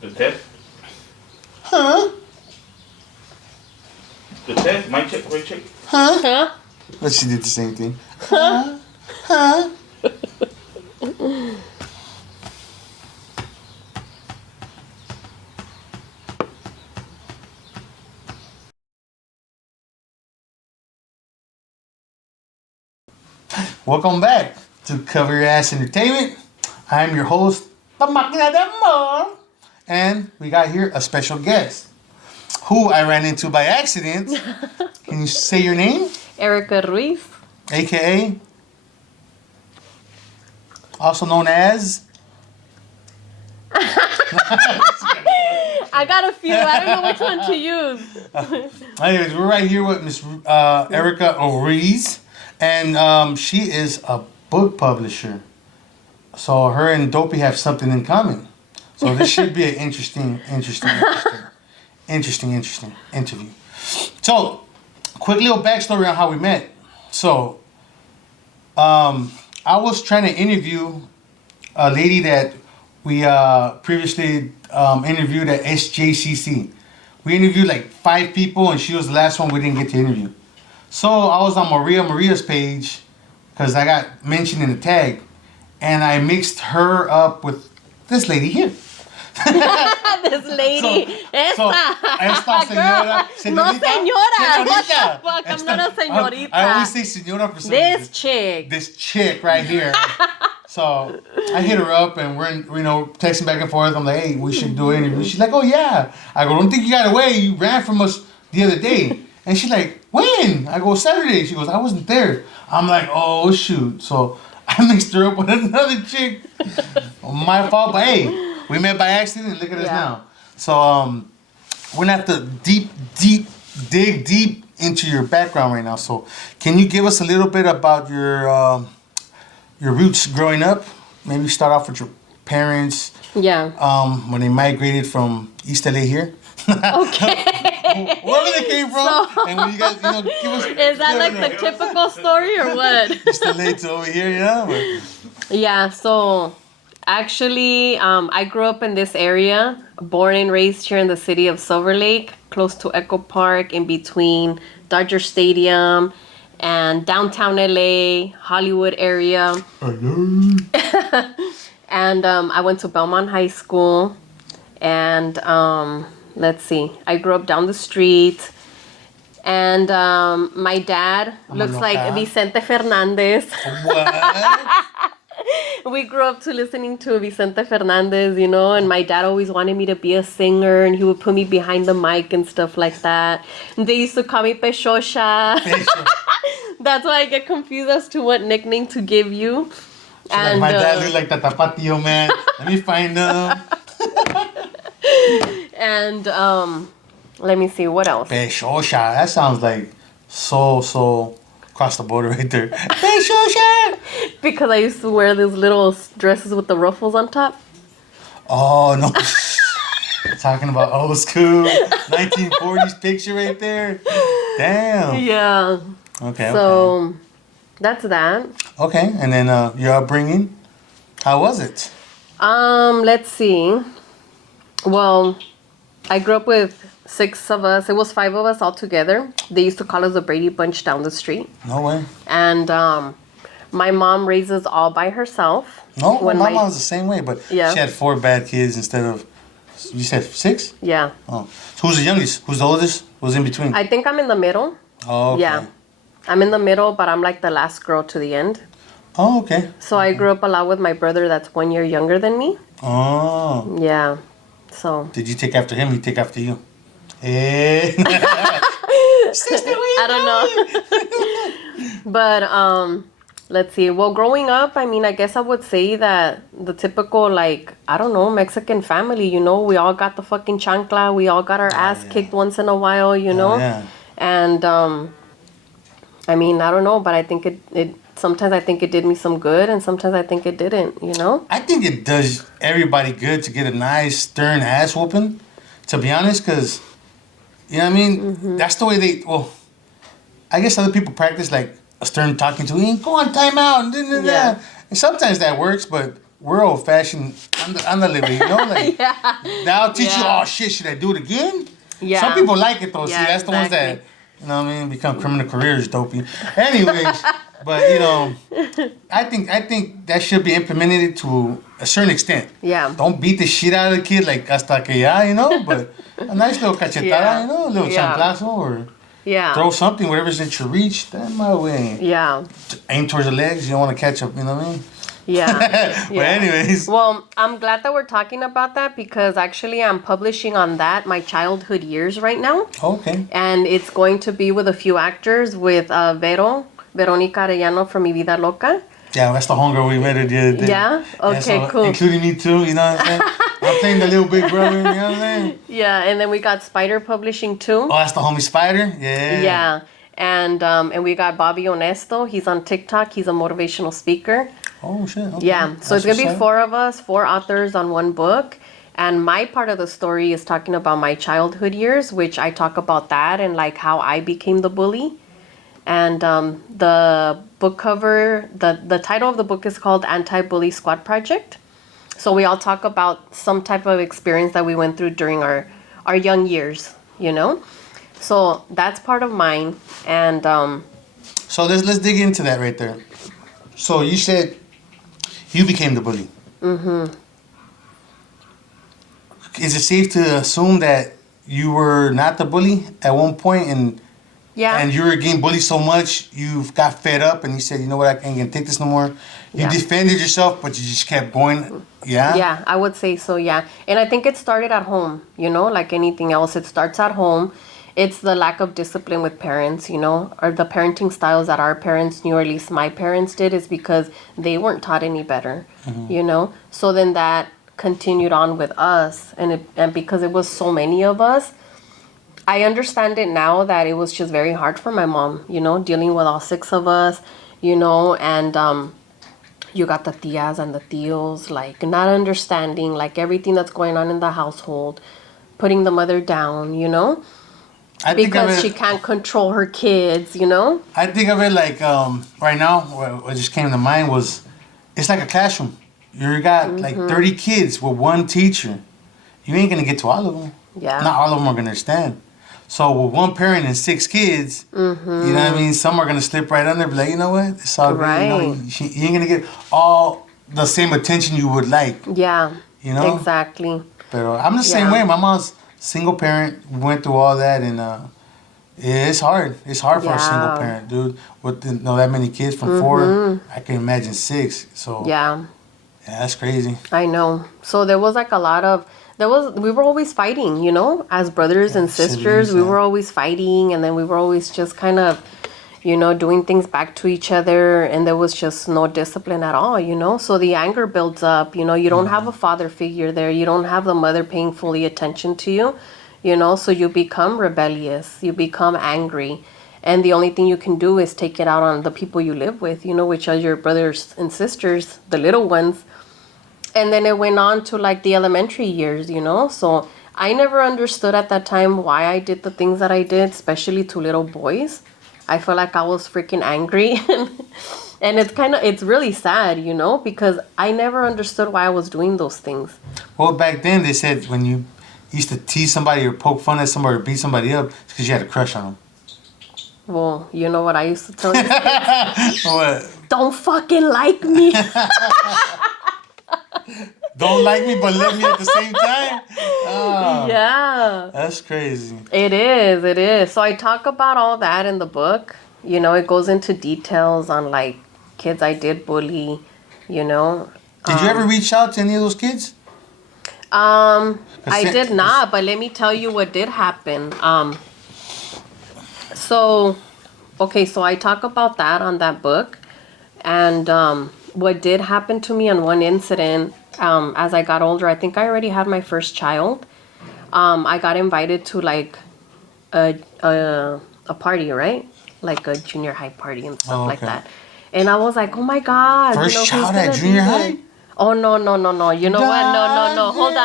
The test? Huh? The test? My check, right check? Huh? But she did the same thing. Huh? Huh? Welcome back to Cover Your Ass Entertainment. I'm your host, the Máquina de Amor. And we got here a special guest who I ran into by accident. Can you say your name? Erika Ruiz. AKA, also known as. I got a few. I don't know which one to use. Anyways, we're right here with Miss Erika Ruiz, and she is a book publisher. So her and Dopey have something in common. So this should be an interesting interview. So, quick little backstory on how we met. So, I was trying to interview a lady that we previously interviewed at SJCC. We interviewed like 5 people, and she was the last one we didn't get to interview. So I was on Maria's page because I got mentioned in the tag, and I mixed her up with this lady here. This lady. Esta señora. No, señora. Señorita. What the fuck? I'm not a señorita. I always say señora for some This reason. chick. This chick right here. So I hit her up and we're texting back and forth. I'm like, hey, we should do an interview. She's like, oh yeah. I go, don't think you got away. You ran from us the other day. And she's like, when? I go, Saturday. She goes, I wasn't there. I'm like, oh shoot. So I mixed her up with another chick. My fault, but hey, we met by accident. Look at us now. So we're gonna have to dig deep into your background right now. So can you give us a little bit about your roots growing up? Maybe start off with your parents. Yeah. When they migrated from East LA here. Okay. Wherever they came from. And when you guys, give us. Is that like the typical story or what? East LA to over here, Yeah, so actually, I grew up in this area, born and raised here in the city of Silver Lake, close to Echo Park, in between Dodger Stadium and downtown LA, Hollywood area. And I went to Belmont High School, and let's see, I grew up down the street. And my dad looks like Vicente Fernandez. What? We grew up to listening to Vicente Fernandez, and my dad always wanted me to be a singer, and he would put me behind the mic and stuff like that. And they used to call me Peshosha. That's why I get confused as to what nickname to give you. And my dad looked like the Tapatio man. Let me find him. And let me see, what else? Peshosha. That sounds like so across the border right there. Peshosha. Because I used to wear these little dresses with the ruffles on top. Oh, no. Talking about old school 1940s picture right there. Damn. Yeah. Okay. So that's that. Okay, and then your upbringing, how was it? Let's see. Well, I grew up with 6 of us. It was 5 of us all together. They used to call us the Brady Bunch down the street. No way. And my mom raises all by herself. No, my mom was the same way, but Yeah. she had 4 bad kids instead of, you said 6? Yeah. Oh, so who's the youngest? Who's the oldest? Who's in between? I think I'm in the middle. Oh, okay. Yeah. I'm in the middle, but I'm like the last girl to the end. Oh, okay. So I grew up a lot with my brother that's 1 year younger than me. Oh. Yeah. So. Did you take after him? He take after you? Eh. Sister, I don't know. But let's see. Well, growing up, I mean, I guess I would say that the typical, like, I don't know, Mexican family, we all got the fucking chancla. We all got our ass kicked once in a while, Yeah. And I mean, I don't know, but I think it sometimes I think it did me some good, and sometimes I think it didn't, I think it does everybody good to get a nice, stern ass whooping, to be honest, because, you know what I mean? Mm-hmm. That's the way I guess other people practice, like, a stern talking to, go on timeout, Yeah. and sometimes that works, but we're old fashioned. I'm the living, you know, like Yeah. that'll teach you. Yeah. Oh shit, should I do it again? Yeah. Some people like it though. Yeah, See, that's the ones that exactly. you know what I mean become criminal careers, dopey. Anyways, but you know, I think that should be implemented to a certain extent. Yeah. Don't beat the shit out of the kid like hasta que ya, you know, but a nice little cachetada, Yeah. you know, a little Yeah. chanclazo or Yeah. throw something, whatever's in your reach. That my way. Yeah. Aim towards the legs. You don't want to catch up. You know what I mean? Yeah. But anyways, Well, I'm glad that we're talking about that because actually I'm publishing on that my childhood years right now. okay. And it's going to be with a few actors with Veronica Arellano from Mi Vida Loca. Yeah, that's the hunger we met her the other day. Yeah? Okay, cool. Including me too. You know what I'm saying? I'm playing the little big brother. You know what I'm saying? Yeah, and then we got Spider Publishing too. Oh, that's the homie Spider. Yeah. Yeah. And we got Bobby Honesto. He's on TikTok. He's a motivational speaker. Oh shit. Okay. Yeah. So it's That's gonna be what's up. 4 of us, 4 authors on one book. And my part of the story is talking about my childhood years, which I talk about that and like how I became the bully. And the book cover, the title of the book is called Anti-Bully Squad Project. So we all talk about some type of experience that we went through during our young years, you know? So that's part of mine. And So let's dig into that right there. So you said you became the bully. Mm-hmm. Is it safe to assume that you were not the bully at one point and yeah. and you were getting bullied so much you got fed up and you said, you know what, I ain't gonna take this no more? You Yeah. defended yourself, but you just kept going. Yeah? Yeah, I would say so, yeah. And I think it started at home, you know, like anything else. It starts at home. It's the lack of discipline with parents, you know, or the parenting styles that our parents knew, or at least my parents did, is because they weren't taught any better, you know? So then that continued on with us. And because it was so many of us, I understand it now that it was just very hard for my mom, you know, dealing with all 6 of us, you know, and you got the tias and the tios, like not understanding like everything that's going on in the household, putting the mother down, you know, I think of because it, she can't control her kids, you know. I think of it like right now, what just came to mind was it's like a classroom. You got like 30 kids with one teacher. You ain't gonna get to all of them. Yeah. Not all of them are gonna understand. So with one parent and 6 kids, you know what I mean? Some are gonna slip right under, be like, you know what? It's all good. You, know, Right. you ain't gonna get all the same attention you would like. Yeah. You know? Exactly. But I'm the same Yeah. way. My mom's single parent. We went through all that, and it's hard. It's hard for a single Yeah. parent, dude. With that many kids from 4, I can imagine 6. So Yeah. that's crazy. I know. So there was like a lot of we were always fighting, you know, as brothers and sisters. siblings, We yeah. were always fighting, and then we were always just kind of, you know, doing things back to each other, and there was just no discipline at all, you know. So the anger builds up, you know. You don't have a father figure there. You don't have the mother paying fully attention to you, you know. So you become rebellious. You become angry. And the only thing you can do is take it out on the people you live with, you know, which are your brothers and sisters, the little ones. And then it went on to like the elementary years, you know. So I never understood at that time why I did the things that I did, especially to little boys. I felt like I was freaking angry. And it's really sad, you know, because I never understood why I was doing those things. Well, back then they said when you used to tease somebody or poke fun at somebody or beat somebody up, it's because you had a crush on them. Well, you know what I used to tell you? What? Don't fucking like me. Don't like me, but love me at the same time? Oh, Yeah. that's crazy. It is. So I talk about all that in the book. You know, it goes into details on like kids I did bully, you know. Did you ever reach out to any of those kids? I did not, but let me tell you what did happen. So I talk about that on that book. And what did happen to me on one incident, as I got older, I think I already had my first child. I got invited to like a party, right? Like a junior high party and stuff like that. And I was like, oh my God. First who's child gonna at be junior there? high? Oh, no. You know what? No. Hold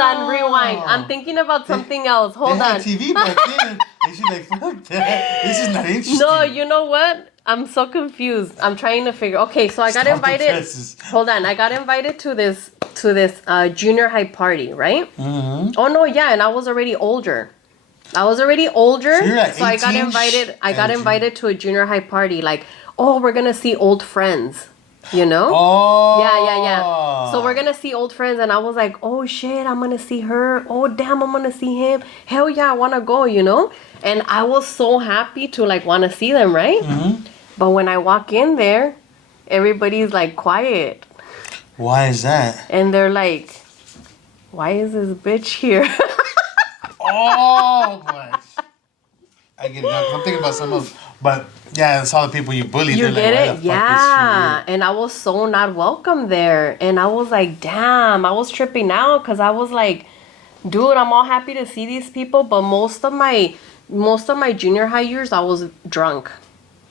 on. Rewind. Damn. I'm thinking about something else. Hold They on. had TV back then. And she's like, fuck that. This is not interesting. No, you know what? I'm so confused. I'm trying to figure. Okay, so I got Stop the invited. presses. Hold on, I got invited to this junior high party, right? Mm-hmm. Oh no, yeah, and I was already older. So you're like I got 18? invited. I got As a invited to a junior high party. Like, oh, we're gonna see old friends. You know? Oh. Yeah. So we're gonna see old friends, and I was like, oh shit, I'm gonna see her. Oh damn, I'm gonna see him. Hell yeah, I wanna go. You know? And I was so happy to like wanna see them, right? Mm-hmm. But when I walk in there, everybody's like quiet. Why is that? And they're like, why is this bitch here? Oh, boy. I get it now 'cause I'm thinking about something else. But yeah, it's all the people you bullied. You They're get like, it? why the fuck Yeah. And I was so not welcome there. And I was like, damn, I was tripping out because I was like, dude, I'm all happy to see these people. But most of my junior high years, I was drunk.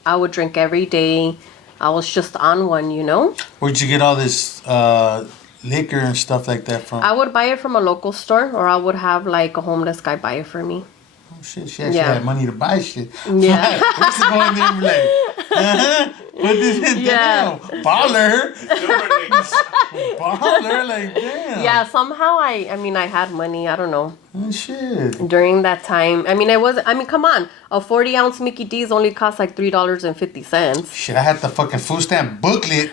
I would drink every day. I was just on one, you know? Where'd you get all this liquor and stuff like that from? I would buy it from a local store, or I would have like a homeless guy buy it for me. Oh, shit, she actually Yeah. had money to buy shit. Yeah. We used to go in there and be like, what this is? Yeah. Damn. Baller. Silver links. Baller, like, damn. Yeah, somehow I mean, I had money. I don't know. Oh, shit. During that time, come on. A 40-ounce Mickey D's only cost like $3.50. Shit, I had the fucking food stamp booklet.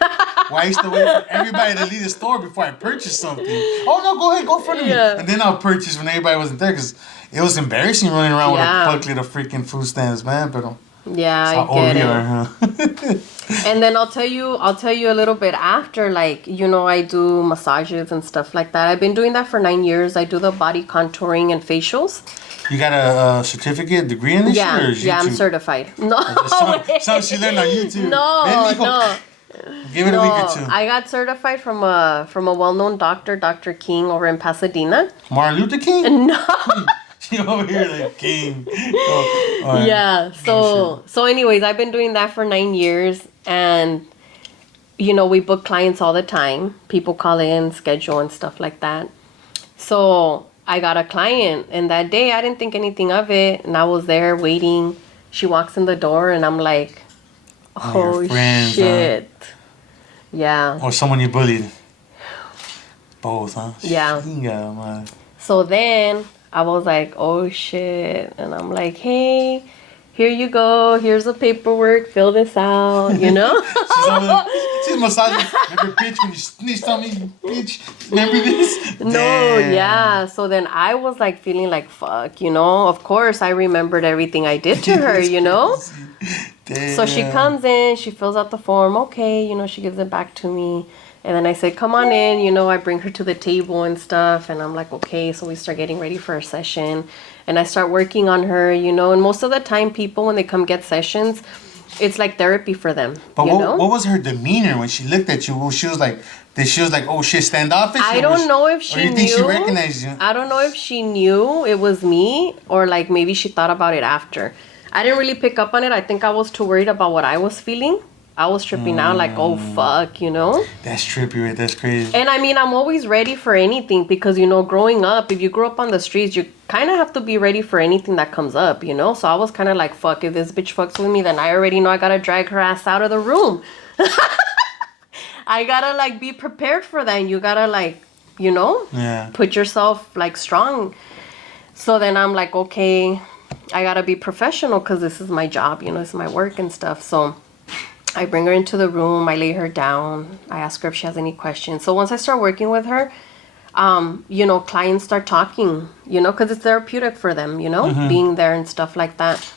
Why I used to wait for everybody to leave the store before I purchased something. Oh, no, go ahead, go in front of me. Yeah. And then I'll purchase when everybody wasn't there because it was embarrassing running around Yeah. with a booklet of freaking food stamps, man. But Yeah, how I old get we it. are, huh? And then I'll tell you a little bit after, like, you know, I do massages and stuff like that. I've been doing that for 9 years. I do the body contouring and facials. You got a certificate, degree in this shit? Or is Yeah, I'm YouTube? certified. No, Something she learned on YouTube. no, Ven, mijo. no. Give it a week or two. I got certified from a well-known doctor, Dr. King, over in Pasadena. Martin Luther King? No. She over here like King. Oh, all right. Yeah. So anyways, I've been doing that for 9 years, and you know, we book clients all the time. People call in, schedule and stuff like that. So I got a client, and that day I didn't think anything of it, and I was there waiting. She walks in the door, and I'm like, Oh, your friends, shit. Yeah. Or someone you bullied. Both, huh? Yeah. Chinga, man. So then I was like, oh shit. And I'm like, hey, here you go. Here's the paperwork. Fill this out, you know? She's over there. She's massaging. Remember, bitch, when you snitched on me, bitch? Remember this? No, Damn. yeah. So then I was like feeling like, fuck, you know? Of course, I remembered everything I did to her, you know? Damn. So she comes in, she fills out the form. Okay, you know, she gives it back to me. And then I said, come on in, you know, I bring her to the table and stuff. And I'm like, okay, so we start getting ready for a session. And I start working on her, you know. And most of the time, people, when they come get sessions, it's like therapy for them. But you know? what was her demeanor when she looked at you? Well, she was like, oh shit, standoffish? I don't know if she Or you knew. think she recognized you? I don't know if she knew it was me, or like maybe she thought about it after. I didn't really pick up on it. I think I was too worried about what I was feeling. I was tripping out like, oh fuck, you know? That's trippy, right? That's crazy. And I mean, I'm always ready for anything because, you know, growing up, if you grew up on the streets, you kind of have to be ready for anything that comes up, you know? So I was kind of like, fuck, if this bitch fucks with me, then I already know I gotta drag her ass out of the room. I gotta, like, be prepared for that. And you gotta, like, you know, Yeah. put yourself, like, strong. So then I'm like, okay, I gotta be professional because this is my job, you know, it's my work and stuff. So I bring her into the room, I lay her down, I ask her if she has any questions. So once I start working with her, you know, clients start talking, you know, because it's therapeutic for them, you know, being there and stuff like that.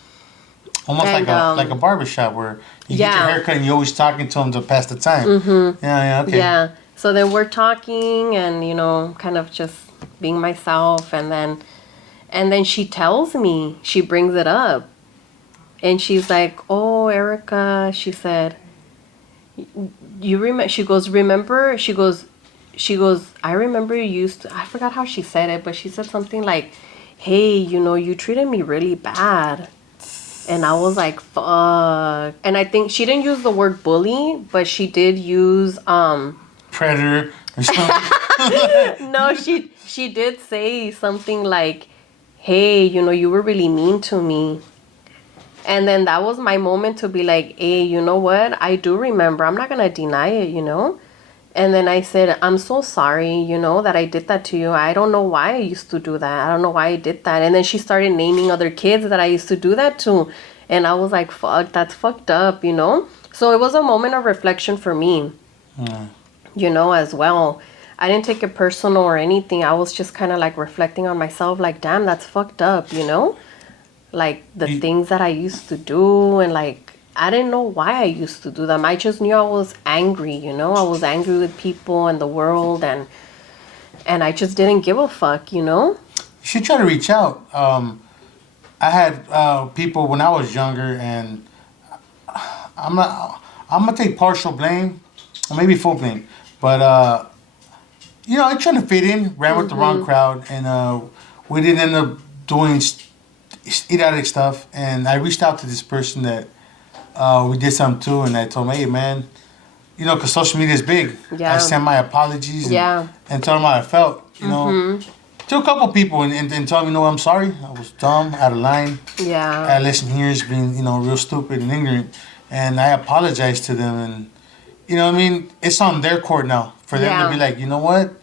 Almost And, like a barbershop where you get yeah. your haircut and you're always talking to them to pass the time. Mm-hmm. Yeah, okay. Yeah. So then we're talking and, you know, kind of just being myself. And then she tells me, she brings it up. And she's like, oh, Erika, she said, you remember, she goes, I remember you used to, I forgot how she said it, but she said something like, hey, you know, you treated me really bad. And I was like, fuck. And I think she didn't use the word bully, but she did use, Predator or something. no, she did say something like, hey, you know, you were really mean to me. And then that was my moment to be like, hey, you know what? I do remember. I'm not going to deny it, you know? And then I said, I'm so sorry, you know, that I did that to you. I don't know why I used to do that. I don't know why I did that. And then she started naming other kids that I used to do that to. And I was like, fuck, that's fucked up, you know? So it was a moment of reflection for me, you know, as well. I didn't take it personal or anything. I was just kind of like reflecting on myself, like, damn, that's fucked up, you know? Like the things that I used to do, and like I didn't know why I used to do them. I just knew I was angry, you know. I was angry with people and the world, and I just didn't give a fuck, you know. You should try to reach out. I had people when I was younger, and I'm gonna take partial blame, or maybe full blame, but you know, I tried to fit in, ran with the wrong crowd, and we didn't end up doing idiotic stuff. And I reached out to this person that we did something to, and I told him, hey man, you know, because social media is big. Yeah. I sent my apologies and told him how I felt, you know. To a couple people and told me, you know, I'm sorry, I was dumb, out of line. Yeah. I listened here as being, you know, real stupid and ignorant, and I apologized to them. And you know what I mean, it's on their court now for them to be like, you know what,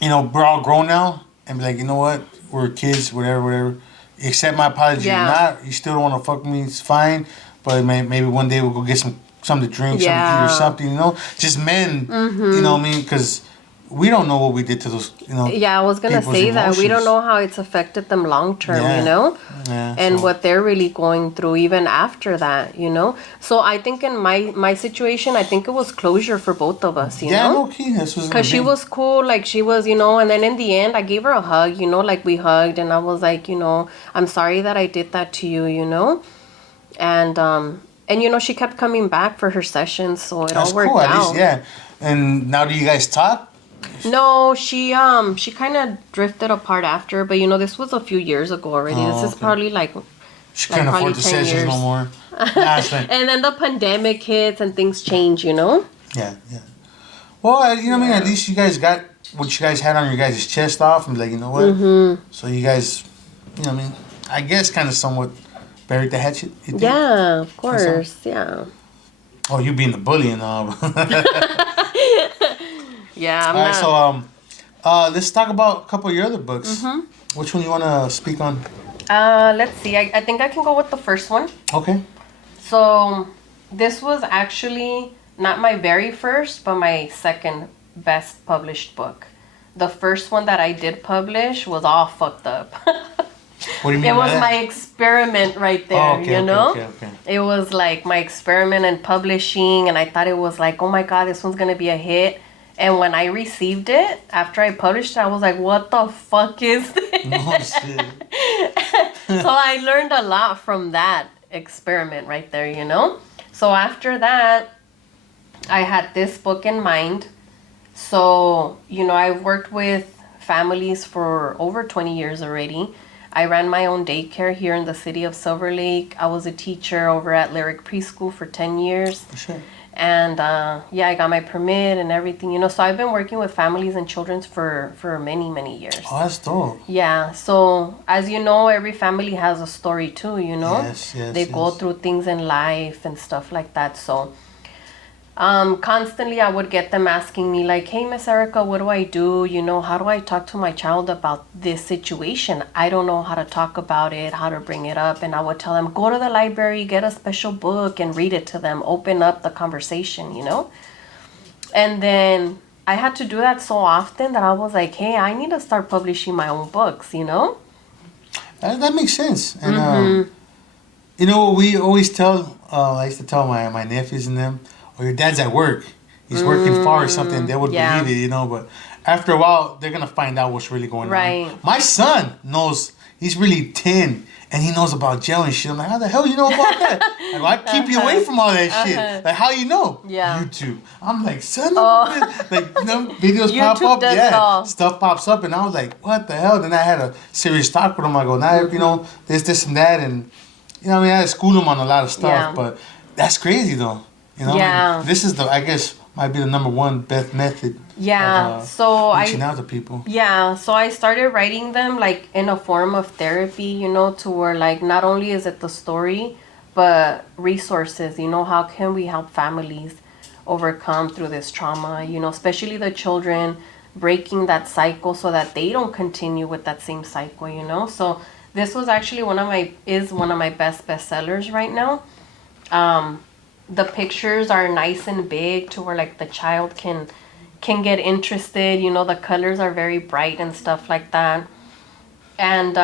you know, we're all grown now, and be like, you know what, we're kids, whatever. Accept my apology or not. You still don't want to fuck me, it's fine. But maybe one day we'll go get something to drink, something to eat or something, you know? Just men, you know what I mean? Because we don't know what we did to those, you know. Yeah, I was going to say that. We don't know how it's affected them long term, you know? Yeah, and what they're really going through even after that, you know? So I think in my situation, I think it was closure for both of us, you know? Yeah, no key. Because she was cool, like she was, you know, and then in the end, I gave her a hug, you know, like we hugged, and I was like, you know, I'm sorry that I did that to you, you know? And you know, she kept coming back for her sessions, so it all worked out. At least, yeah. And now do you guys talk? No, she kind of drifted apart after, but you know, this was a few years ago already. This is probably like she couldn't afford the sessions no more. And then the pandemic hits and things change, you know. Yeah. Well, you know what I mean. At least you guys got what you guys had on your guys' chest off, and like, you know what. So you guys, you know what I mean. I guess kind of somewhat buried the hatchet. Yeah, of course. Yeah. Oh, you being the bully and all. Yeah, I'm all not. right, so let's talk about a couple of your other books. Which one you want to speak on? Let's see. I think I can go with the first one. Okay. So this was actually not my very first, but my second best published book. The first one that I did publish was all fucked up. What do you mean? It was my experiment right there, you know? Okay. It was like my experiment in publishing, and I thought it was like, oh my God, this one's gonna be a hit. And when I received it, after I published it, I was like, what the fuck is this? No shit. So I learned a lot from that experiment right there, you know? So after that, I had this book in mind. So, you know, I've worked with families for over 20 years already. I ran my own daycare here in the city of Silver Lake. I was a teacher over at Lyric Preschool for 10 years. Sure. And I got my permit and everything, you know. So I've been working with families and children for many years. Oh, that's dope. Yeah. So as you know, every family has a story too, you know. Yes. They go through things in life and stuff like that. So constantly I would get them asking me like, hey, Miss Erika, what do I do? You know, how do I talk to my child about this situation? I don't know how to talk about it, how to bring it up. And I would tell them, go to the library, get a special book and read it to them, open up the conversation, you know? And then I had to do that so often that I was like, hey, I need to start publishing my own books, you know? That makes sense. And, you know, we always tell, I used to tell my nephews and them, or your dad's at work, he's working far or something, they would believe it, you know, but after a while, they're going to find out what's really going on. My son knows, he's really 10, and he knows about jail and shit. I'm like, how the hell you know about that? Like, well, I keep you away from all that shit. Like, how you know? Yeah. YouTube. I'm like, son of a bitch. Like, you know, videos pop YouTube up. does it all. Stuff pops up, and I was like, what the hell? Then I had a serious talk with him. I go, now, you know, this, and that, and, you know, I mean, I had to school him on a lot of stuff, but that's crazy, though. You know, yeah. This is I guess, might be the number one best method. Yeah, Of, so reaching out to people. Yeah, so I started writing them like in a form of therapy, you know, to where like not only is it the story, but resources, you know, how can we help families overcome through this trauma, you know, especially the children, breaking that cycle so that they don't continue with that same cycle, you know. So this was actually one of my best bestsellers right now. The pictures are nice and big to where like the child can get interested, you know, the colors are very bright and stuff like that. And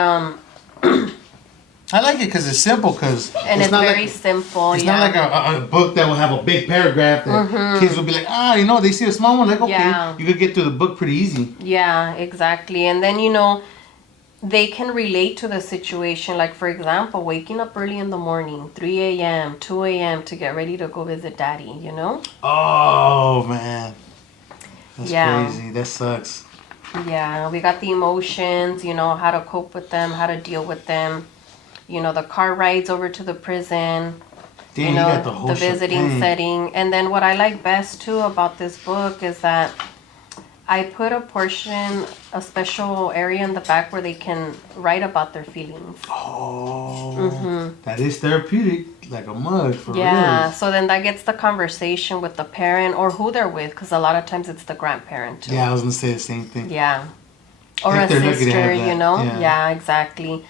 I like it because it's simple. And it's very simple. It's not like a book that will have a big paragraph that kids will be like, you know, they see a small one, like, okay, you could get through the book pretty easy. Yeah, exactly. And then, you know, they can relate to the situation. Like, for example, waking up early in the morning, 3 a.m., 2 a.m. to get ready to go visit daddy, you know? Oh, man. That's crazy. That sucks. Yeah, we got the emotions, you know, how to cope with them, how to deal with them. You know, the car rides over to the prison. Damn, you know, got the whole visiting setting. And then what I like best, too, about this book is that I put a special area in the back where they can write about their feelings. Oh, that is therapeutic, like a mug, for real. Yeah, so then that gets the conversation with the parent or who they're with, because a lot of times it's the grandparent, too. Yeah, I was going to say the same thing. Yeah. Or a sister, you know? Yeah, exactly.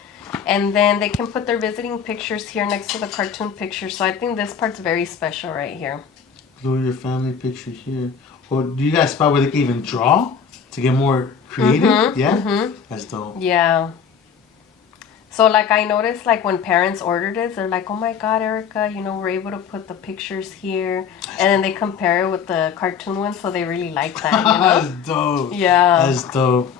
And then they can put their visiting pictures here next to the cartoon pictures. So I think this part's very special right here. Look at your family picture here. Or do you guys spot where they can even draw to get more creative? That's dope. Yeah. So like I noticed like when parents ordered it, they're like, oh my God, Erika, you know, we're able to put the pictures here. And then they compare it with the cartoon one, so they really like that, you know? That's dope. Yeah. That's dope.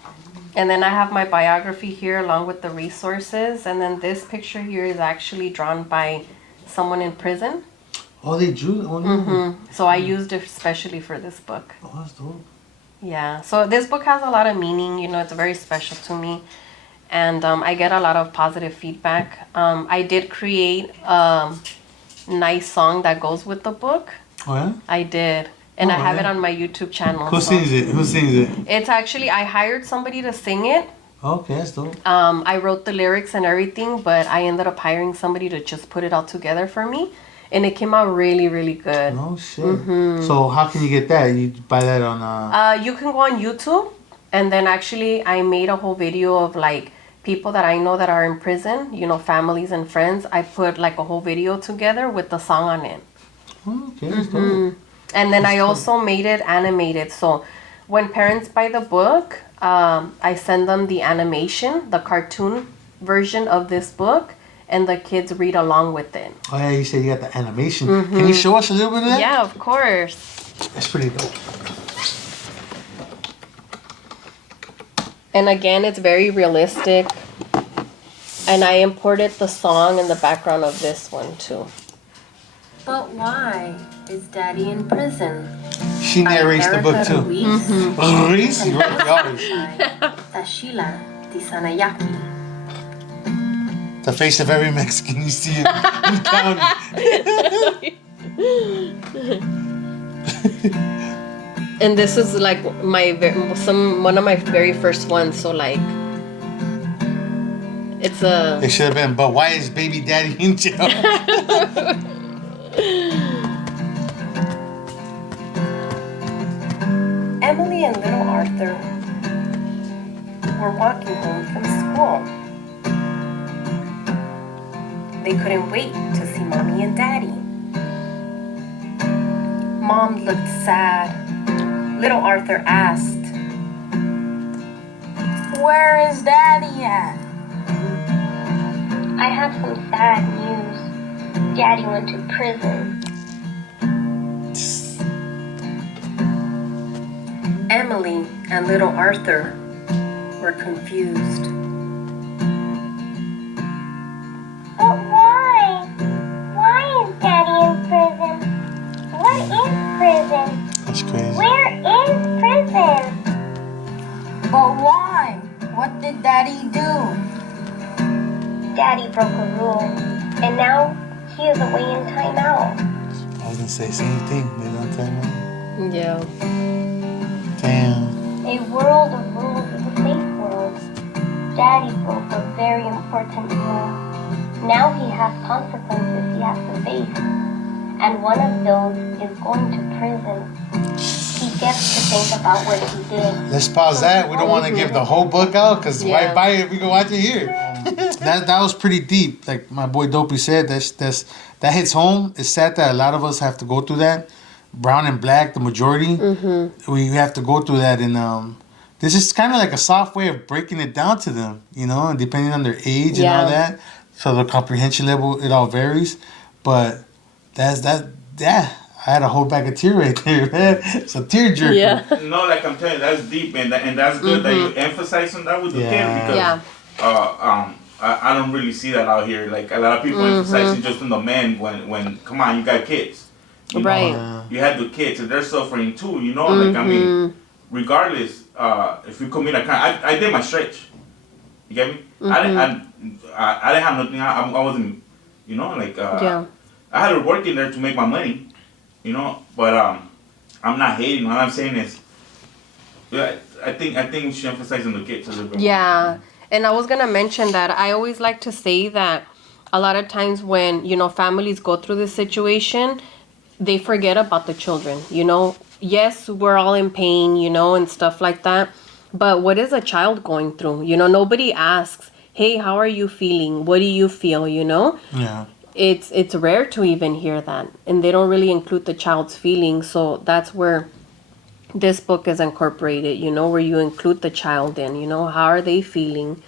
And then I have my biography here along with the resources. And then this picture here is actually drawn by someone in prison. Oh, they drew? Oh, no. So I used it especially for this book. Oh, that's dope. Yeah. So this book has a lot of meaning. You know, it's very special to me. And I get a lot of positive feedback. I did create a nice song that goes with the book. Oh, yeah? I did. And I have it on my YouTube channel. Who sings it? Who sings it? It's actually, I hired somebody to sing it. Okay, that's dope. I wrote the lyrics and everything, but I ended up hiring somebody to just put it all together for me. And it came out really, really good. Oh, shit. So how can you get that? You buy that on... You can go on YouTube. And then actually, I made a whole video of like people that I know that are in prison, you know, families and friends. I put like a whole video together with the song on it. Oh, okay, that's dope. And then I also made it animated. So when parents buy the book, I send them the animation, the cartoon version of this book, and the kids read along with it. Oh, yeah, you said you got the animation. Can you show us a little bit of that? Yeah, of course. That's pretty dope. And again, it's very realistic. And I imported the song in the background of this one too. But why is Daddy in prison? She narrates the book too. Ruiz? You wrote the always. Tashila Tisanayaki. The face of every Mexican you see in the county. And this is like one of my very first ones. So like, it's a. It should have been. But why is baby daddy in jail? Emily and little Arthur were walking home from school. They couldn't wait to see Mommy and Daddy. Mom looked sad. Little Arthur asked, "Where is Daddy at?" I have some sad news. Daddy went to prison. Emily and little Arthur were confused. But why? Why is Daddy in prison? What is prison? That's crazy. Where is prison? But why? What did Daddy do? Daddy broke a rule, and now he is away in timeout. I was gonna say same thing. Maybe on time. Yeah. Damn. A world of rules is a safe world. Daddy broke a very important rule. Now he has consequences he has to face. And one of those is going to prison. He gets to think about what he did. Let's pause that. We don't want to give the whole book out because why buy it if we can watch it here? That was pretty deep. Like my boy Dopey said, that hits home. It's sad that a lot of us have to go through that. Brown and black, the majority, we have to go through that, and this is kind of like a soft way of breaking it down to them, you know, and depending on their age and all that. So the comprehension level, it all varies, but that's that. Yeah, I had to hold back a tear right there, man. It's a tear jerker. Yeah. No, like I'm telling you, that's deep, and that's good that you emphasize on that with the kid because I don't really see that out here. Like a lot of people emphasizing just on the men when come on, you got kids. You know, you have the kids and they're suffering too, you know. Like I mean, regardless, if you commit a crime, I did my stretch. You get me? I didn't have nothing. I wasn't, you know, like I had to work in there to make my money, you know. But I'm not hating. What I'm saying is, I think we should emphasize on the kids a little bit. Yeah, and I was gonna mention that I always like to say that a lot of times when families go through this situation, they forget about the children, you know. Yes, we're all in pain, you know, and stuff like that. But what is a child going through? You know, nobody asks, hey, how are you feeling? What do you feel, you know? Yeah. It's rare to even hear that. And they don't really include the child's feelings. So that's where this book is incorporated, you know, where you include the child in, you know, how are they feeling?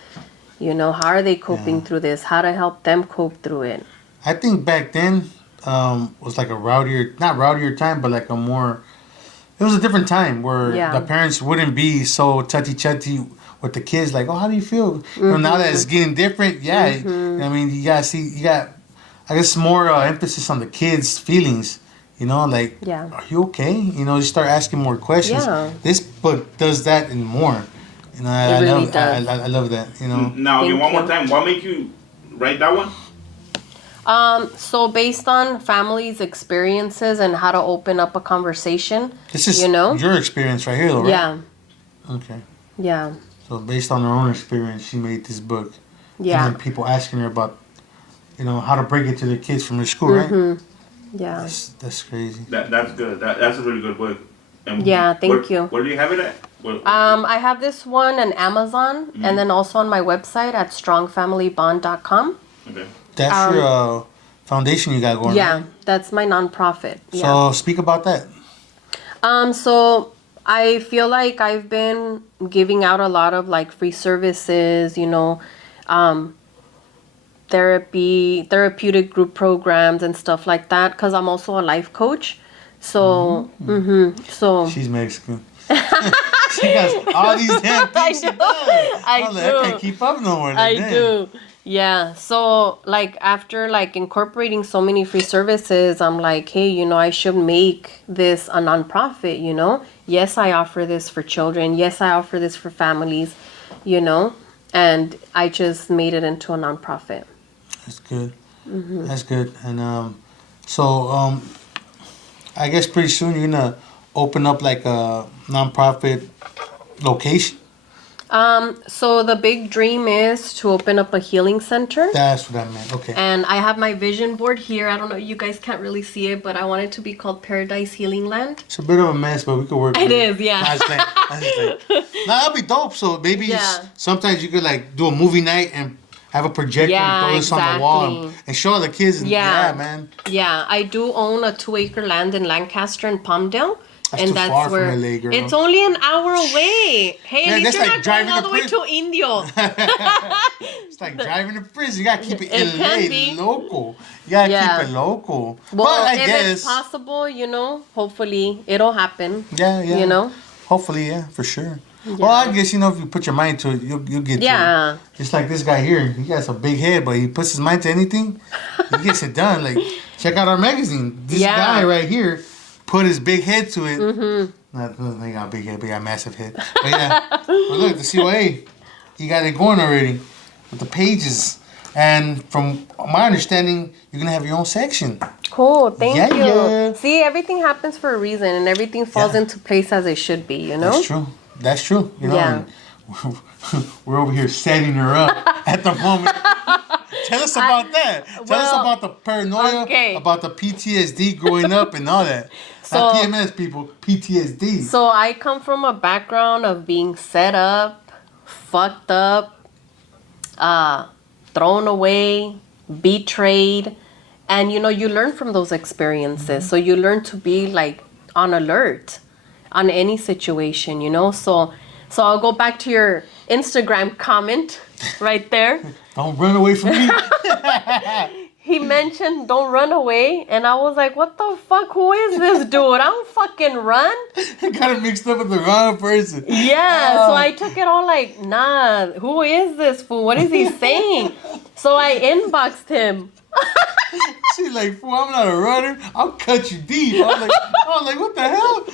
You know, how are they coping through this? How to help them cope through it. I think back then, was like not rowdier time, but like it was a different time where the parents wouldn't be so touchy with the kids, like, oh, how do you feel? You know, now that it's getting different, I mean, you got, I guess, more emphasis on the kids' feelings, you know, like, are you okay? You know, you start asking more questions. Yeah. This book does that and more. You know, I love that, you know. Now, one more time, what made you write that one? So based on families' experiences and how to open up a conversation, this is your experience right here, though, right? Yeah. Okay. Yeah. So based on her own experience, she made this book. Yeah. And then people asking her about, you know, how to break it to their kids from their school, right? Yeah. That's crazy. That's good. That's a really good book. And thank you. Where do you have it at? I have this one on Amazon and then also on my website at strongfamilybond.com. Okay. That's your foundation you got going on. Yeah, that's my nonprofit. So speak about that. So I feel like I've been giving out a lot of like free services, you know, therapeutic group programs and stuff like that, because I'm also a life coach. So, so she's Mexican. She got all these damn things. I can't keep up no more. I do. Yeah, so like after like incorporating so many free services, I'm like, hey, you know, I should make this a nonprofit, you know? Yes, I offer this for children. Yes, I offer this for families, you know? And I just made it into a nonprofit. That's good. That's good. And so I guess pretty soon you're going to open up like a nonprofit location. So the big dream is to open up a healing center. That's what I meant. Okay. And I have my vision board here. I don't know, you guys can't really see it, but I want it to be called Paradise Healing Land. It's a bit of a mess, but we could work with it. It is, yeah. That'd be dope. So maybe sometimes you could like do a movie night and have a projector and throw this on the wall and show the kids. Yeah, man. Yeah, I do own a 2-acre land in Lancaster and Palmdale. That's far where from LA, girl. It's only an hour away. Hey, man, at least you're like not going all the way to Indio. It's like driving to prison. You gotta keep it LA local. You gotta keep it local. Well, but I guess it's possible, you know, hopefully it'll happen. Yeah. You know? Hopefully, for sure. Yeah. Well, I guess, you know, if you put your mind to it, you'll get to it. Just like this guy here. He has a big head, but he puts his mind to anything, he gets it done. Like, check out our magazine. This guy right here put his big head to it. He got a big head, but he got a massive head. But yeah. But look, the COA, he got it going already with the pages. And from my understanding, you're gonna have your own section. Cool, thank you. Yeah. See, everything happens for a reason, and everything falls into place as it should be. You know. That's true. That's true. You know. Yeah. We're over here setting her up at the moment. Tell us about that. Tell us about the paranoia, about the PTSD growing up and all that. Not PMS, people. PTSD. So I come from a background of being set up, fucked up, thrown away, betrayed. And, you know, you learn from those experiences. So you learn to be, like, on alert on any situation, you know? So I'll go back to your Instagram comment right there. Don't run away from me. He mentioned don't run away, and I was like, what the fuck? Who is this dude? I don't fucking run. I got it mixed up with the wrong person. Yeah, so I took it all like, nah, who is this fool? What is he saying? So I inboxed him. She's like, fool, I'm not a runner. I'll cut you deep. I was like, what the hell?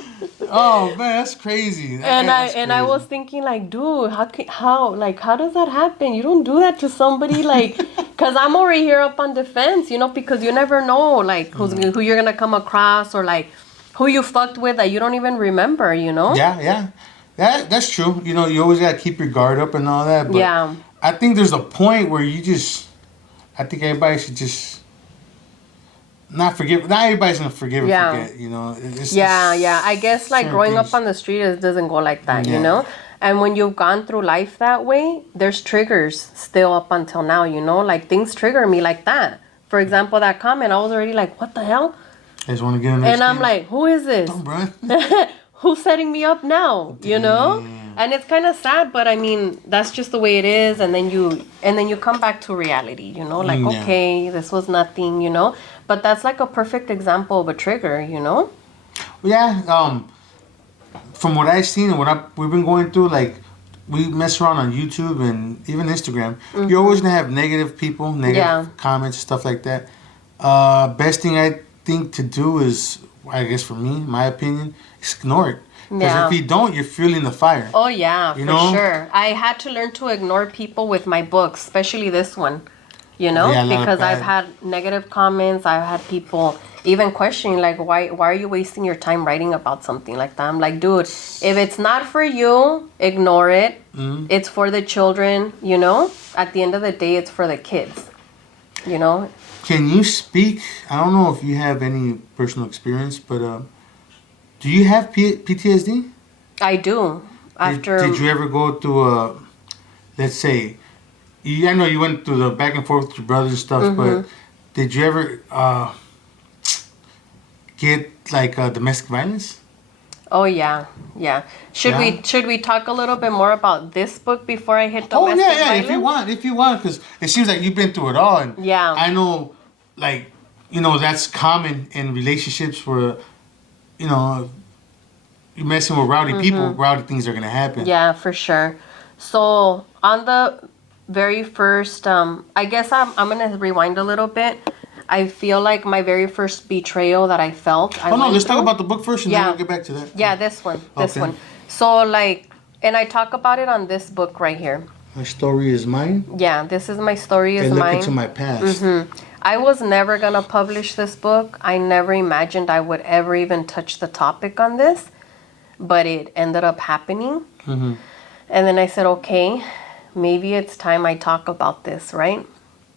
Oh man, that's crazy. I was thinking like, dude, how does that happen? You don't do that to somebody like, cause I'm already here up on defense, you know, because you never know like who you're gonna come across or like who you fucked with that you don't even remember, you know? Yeah. That's true. You know, you always gotta keep your guard up and all that. But yeah. I think there's a point where I think everybody should just not forgive. Not everybody's gonna forgive and forget. You know. Yeah. I guess like growing up on the street, it doesn't go like that. You know. And when you've gone through life that way, there's triggers still up until now. You know, like things trigger me like that. For example, that comment, I was already like, "What the hell?" I just want to get in. And I'm like, "Who is this? Don't run. Who's setting me up now?" You know. And it's kind of sad, but I mean, that's just the way it is. And then you come back to reality, you know, like, okay, this was nothing, you know. But that's like a perfect example of a trigger, you know. Yeah. From what I've seen and we've been going through, like, we mess around on YouTube and even Instagram. Mm-hmm. You're always gonna have negative people, negative comments, stuff like that. Best thing I think to do is, I guess for me, my opinion, is ignore it. Because if you don't, you're fueling the fire. Oh, yeah, for sure. I had to learn to ignore people with my books, especially this one, you know? Because I've had negative comments. I've had people even questioning, like, why are you wasting your time writing about something like that? I'm like, dude, if it's not for you, ignore it. Mm-hmm. It's for the children, you know? At the end of the day, it's for the kids, you know? Can you speak? I don't know if you have any personal experience, but... do you have PTSD? I do. Did you ever go through let's say, I know you went through the back and forth with your brothers and stuff, but did you ever get like domestic violence? Oh yeah. Should we talk a little bit more about this book before I hit domestic violence? If you want, because it seems like you've been through it all, and I know, like, you know, that's common in relationships where, you know, you're messing with rowdy people, rowdy things are going to happen. Yeah, for sure. So, on the very first, I guess I'm going to rewind a little bit. I feel like my very first betrayal that I felt. Let's talk about the book first and then we'll get back to that. Yeah, this one. So, like, and I talk about it on this book right here. My story is mine? Yeah, this is my story is mine. Look into my past. I was never going to publish this book. I never imagined I would ever even touch the topic on this, but it ended up happening. And then I said, okay, maybe it's time I talk about this, right?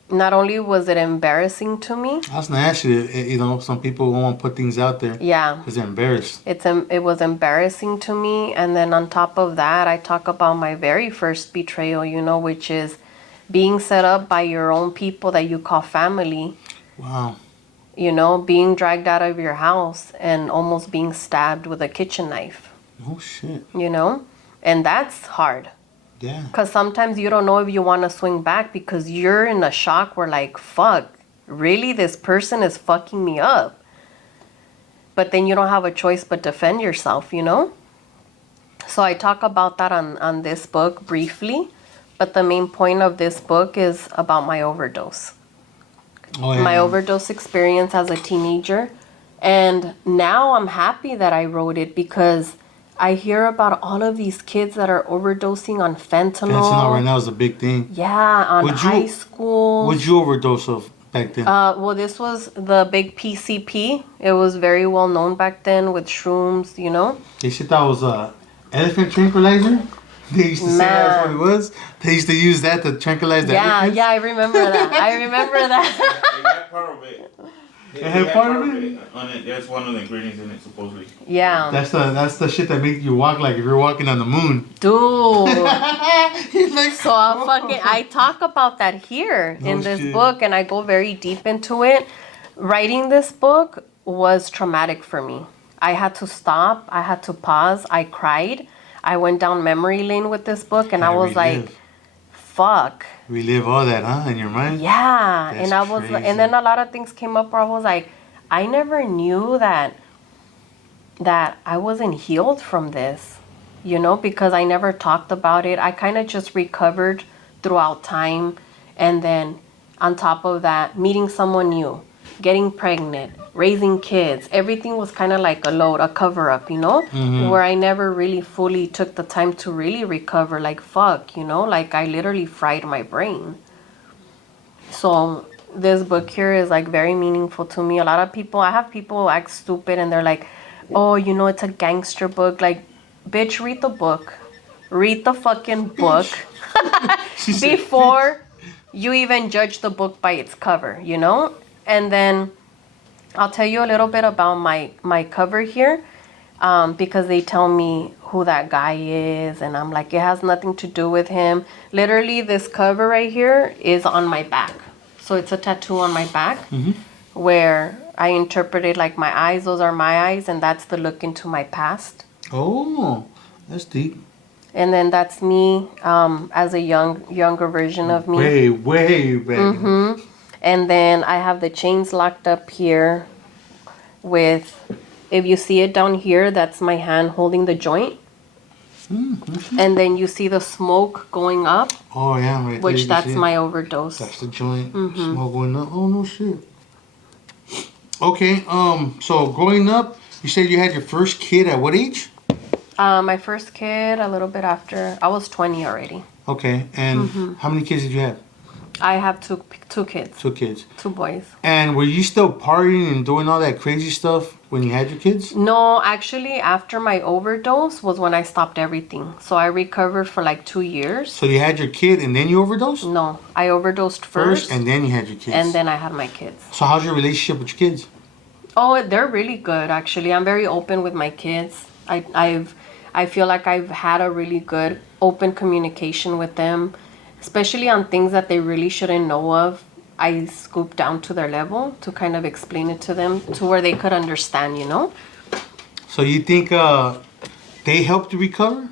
Not only was it embarrassing to me. I was going to ask you, you know, some people won't want to put things out there. Yeah. Because they're embarrassed. It was embarrassing to me. And then on top of that, I talk about my very first betrayal, you know, which is being set up by your own people that you call family. Wow. You know, being dragged out of your house and almost being stabbed with a kitchen knife. Oh, shit. You know? And that's hard. Yeah. Because sometimes you don't know if you want to swing back because you're in a shock where like, fuck, really? This person is fucking me up. But then you don't have a choice but defend yourself, you know? So I talk about that on this book briefly. But the main point of this book is about my overdose. Oh, yeah. My overdose experience as a teenager. And now I'm happy that I wrote it because I hear about all of these kids that are overdosing on fentanyl. Fentanyl right now is a big thing. Yeah, on high school. What'd you overdose of back then? Well, this was the big PCP. It was very well known back then with shrooms, you know. They said that was a elephant tranquilizer. They used to say that's what it was. They used to use that to tranquilize the elephants. Yeah, I remember that. I remember that. They had part of it. They had part of it? On it. That's one of the ingredients in it, supposedly. Yeah. That's the shit that makes you walk like if you're walking on the moon. Dude. He's like, So I talk about that here in this book, and I go very deep into it. Writing this book was traumatic for me. I had to stop. I had to pause. I cried. I went down memory lane with this book, and I was like, fuck. Relive all that, huh, in your mind? Yeah. That's and I was, crazy. and then a lot of things came up where I was like, I never knew that I wasn't healed from this, you know, because I never talked about it. I kind of just recovered throughout time. And then on top of that, meeting someone new, getting pregnant, raising kids, everything was kind of like a load, a cover up, you know, where I never really fully took the time to really recover. Like, fuck, you know, like I literally fried my brain. So this book here is like very meaningful to me. A lot of people, I have people act stupid and they're like, oh, you know, it's a gangster book. Like, bitch, read the book. Read the fucking book before you even judge the book by its cover, you know? And then I'll tell you a little bit about my cover here, because they tell me who that guy is, and I'm like, it has nothing to do with him. Literally, this cover right here is on my back. So it's a tattoo on my back where I interpreted like my eyes, those are my eyes, and that's the look into my past. Oh, that's deep. And then that's me as a younger version of me. Way back. And then I have the chains locked up here with, if you see it down here, that's my hand holding the joint. And then you see the smoke going up, Oh, yeah, right which there, that's you see my it. overdose. That's the joint. Smoke going up. Oh, no shit. Okay, so growing up, you said you had your first kid at what age? My first kid, a little bit after, I was 20 already. Okay, and how many kids did you have? I have two kids, 2 kids. 2 boys. And were you still partying and doing all that crazy stuff when you had your kids? No, actually, after my overdose was when I stopped everything. So I recovered for like 2 years. So you had your kid and then you overdosed? No, I overdosed first, and then you had your kids. and then I had my kids. So how's your relationship with your kids? Oh, they're really good, actually. I'm very open with my kids. I feel like I've had a really good open communication with them, especially on things that they really shouldn't know of. I scoop down to their level to kind of explain it to them to where they could understand, you know? So you think they helped you recover?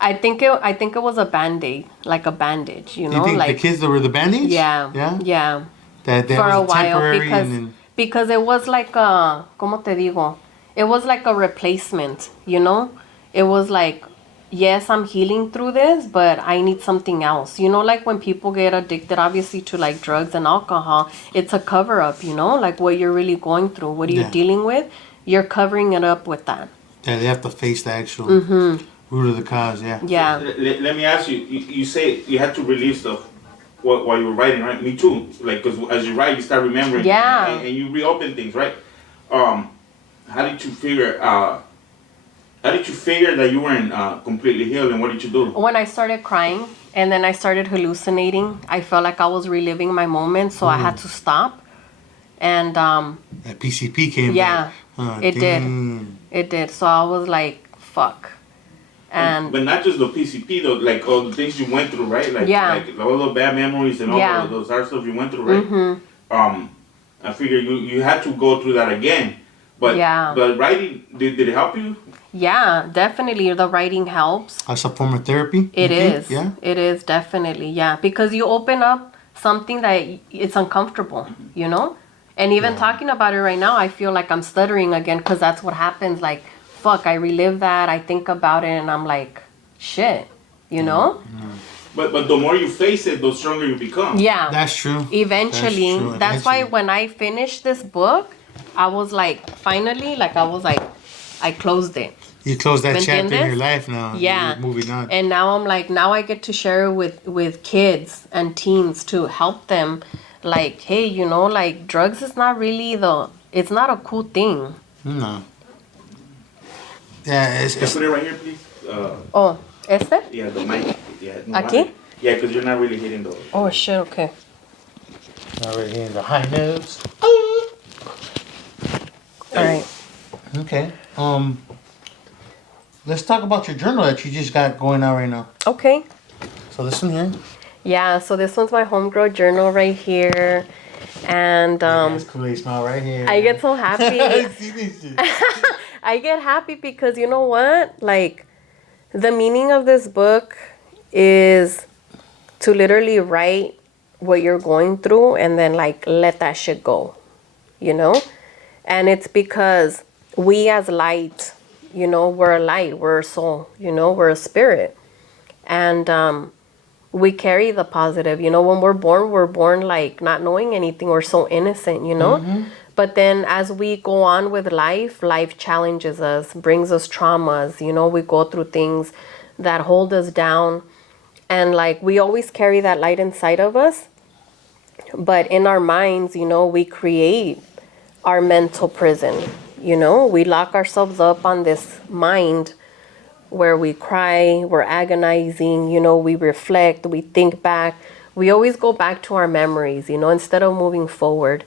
I think it was a Band-Aid, like a bandage, you know? You think like the kids were the bandage? Yeah. Yeah? Yeah. That For was a while, temporary because it was like a, ¿cómo te digo? It was like a replacement, you know? It was like, yes, I'm healing through this, but I need something else. You know, like when people get addicted, obviously, to like drugs and alcohol, it's a cover up, you know, like what you're really going through. What are you dealing with? You're covering it up with that. Yeah, they have to face the actual root of the cause, yeah. Yeah. Let me ask you, you say you had to release stuff while you were writing, right? Me too. Like, because as you write, you start remembering. Yeah. And you reopen things, right? How did you figure that you weren't completely healed, and what did you do? When I started crying and then I started hallucinating, I felt like I was reliving my moments, so I had to stop. And that PCP came back. It did. So I was like, fuck. And but not just the PCP though, like all the things you went through, right? Like, like all the bad memories and all those hard stuff you went through, right? I figure you had to go through that again. But but writing, did it help you? Yeah, definitely. The writing helps. As a form of therapy? It is. Yeah. It is, definitely. Yeah. Because you open up something that it's uncomfortable, you know? And even talking about it right now, I feel like I'm stuttering again because that's what happens. Like, fuck, I relive that. I think about it and I'm like, shit, you know? But the more you face it, the stronger you become. Yeah. That's true. Eventually. That's why when I finished this book, I was like, finally, like I was like, I closed it. You close that ¿Me chapter in entiendes? your life now. Yeah. You're moving on. And now I'm like, now I get to share with kids and teens to help them. Like, hey, you know, like drugs is not really it's not a cool thing. No. Yeah, Can you put it right here, please? Oh, este? Yeah, the mic. Yeah, no, Aquí? Yeah, because you're not really hitting those. Oh, shit, okay. already in the high notes. Alright. Okay. Let's talk about your journal that you just got going on right now. Okay. So this one here. Yeah, so this one's my homegirl journal right here. And That's Kool-Aid smile right here. I get so happy. See this shit. I get happy because you know what? Like, the meaning of this book is to literally write what you're going through and then, like, let that shit go, you know? And it's because we as light, you know, we're a light, we're a soul, you know, we're a spirit. And we carry the positive. You know, when we're born like not knowing anything. We're so innocent, you know? Mm-hmm. But then as we go on with life challenges us, brings us traumas. You know, we go through things that hold us down. And like, we always carry that light inside of us. But in our minds, you know, we create our mental prison. You know, we lock ourselves up on this mind where we cry, we're agonizing, you know, we reflect, we think back. We always go back to our memories, you know, instead of moving forward.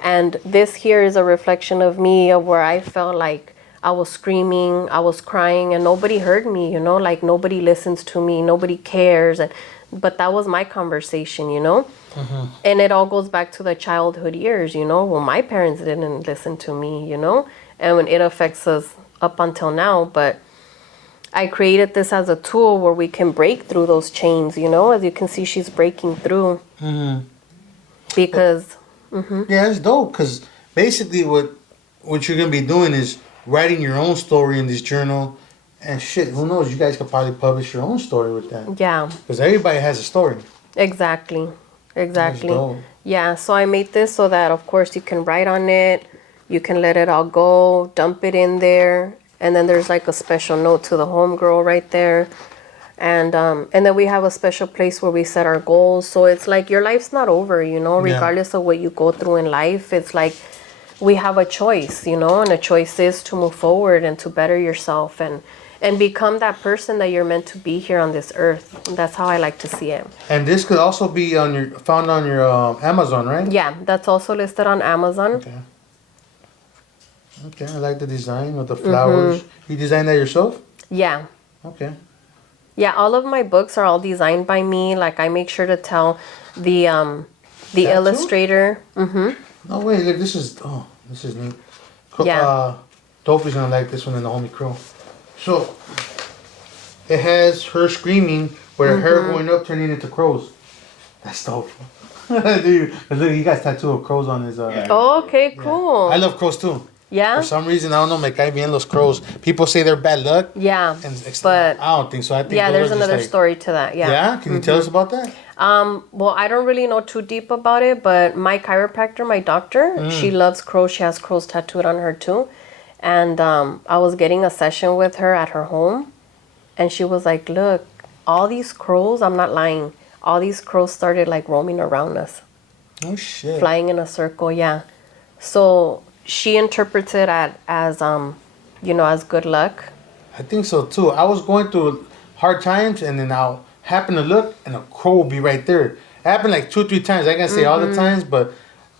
And this here is a reflection of me, of where I felt like I was screaming, I was crying, and nobody heard me, you know, like nobody listens to me, nobody cares. But that was my conversation, you know. Mm-hmm. And it all goes back to the childhood years, you know. Well, my parents didn't listen to me, you know, and when it affects us up until now. But I created this as a tool where we can break through those chains, you know. As you can see, she's breaking through. Mm-hmm. Because... Mm-hmm. Yeah, it's dope because basically what you're going to be doing is writing your own story in this journal. And shit, who knows? You guys could probably publish your own story with that. Yeah. Because everybody has a story. Exactly. Yeah, so I made this so that, of course, you can write on it. You can let it all go, dump it in there. And then there's like a special note to the homegirl right there. And then we have a special place where we set our goals. So it's like your life's not over, you know, regardless of what you go through in life. It's like we have a choice, you know, and a choice is to move forward and to better yourself and become that person that you're meant to be here on this earth. That's how I like to see it. And this could also be found on your Amazon, right? Yeah, that's also listed on Amazon. Okay, I like the design with the flowers. Mm-hmm. You designed that yourself? Yeah. Okay. Yeah, all of my books are all designed by me. Like, I make sure to tell the illustrator. Mm-hmm. No way! Look, this is neat. Dolphy's gonna like this one and the homie Crow. So it has her screaming with her hair going up, turning into crows. That's dope. Dude, look, he got a tattoo of crows on his. Oh, okay, cool. Yeah. I love crows too. Yeah. For some reason, I don't know, me cae bien los crows. People say they're bad luck. Yeah. But I don't think so. I think there's another story to that. Yeah. Yeah? Can you tell us about that? Well, I don't really know too deep about it, but my chiropractor, my doctor, she loves crows. She has crows tattooed on her too. And I was getting a session with her at her home. And she was like, look, all these crows, I'm not lying. All these crows started like roaming around us. Oh, shit. Flying in a circle, yeah. So she interprets it as you know, as good luck. I think so too. I was going through hard times, and then I'll happen to look, and a crow will be right there. It happened like 2 or 3 times. I can't say all the times,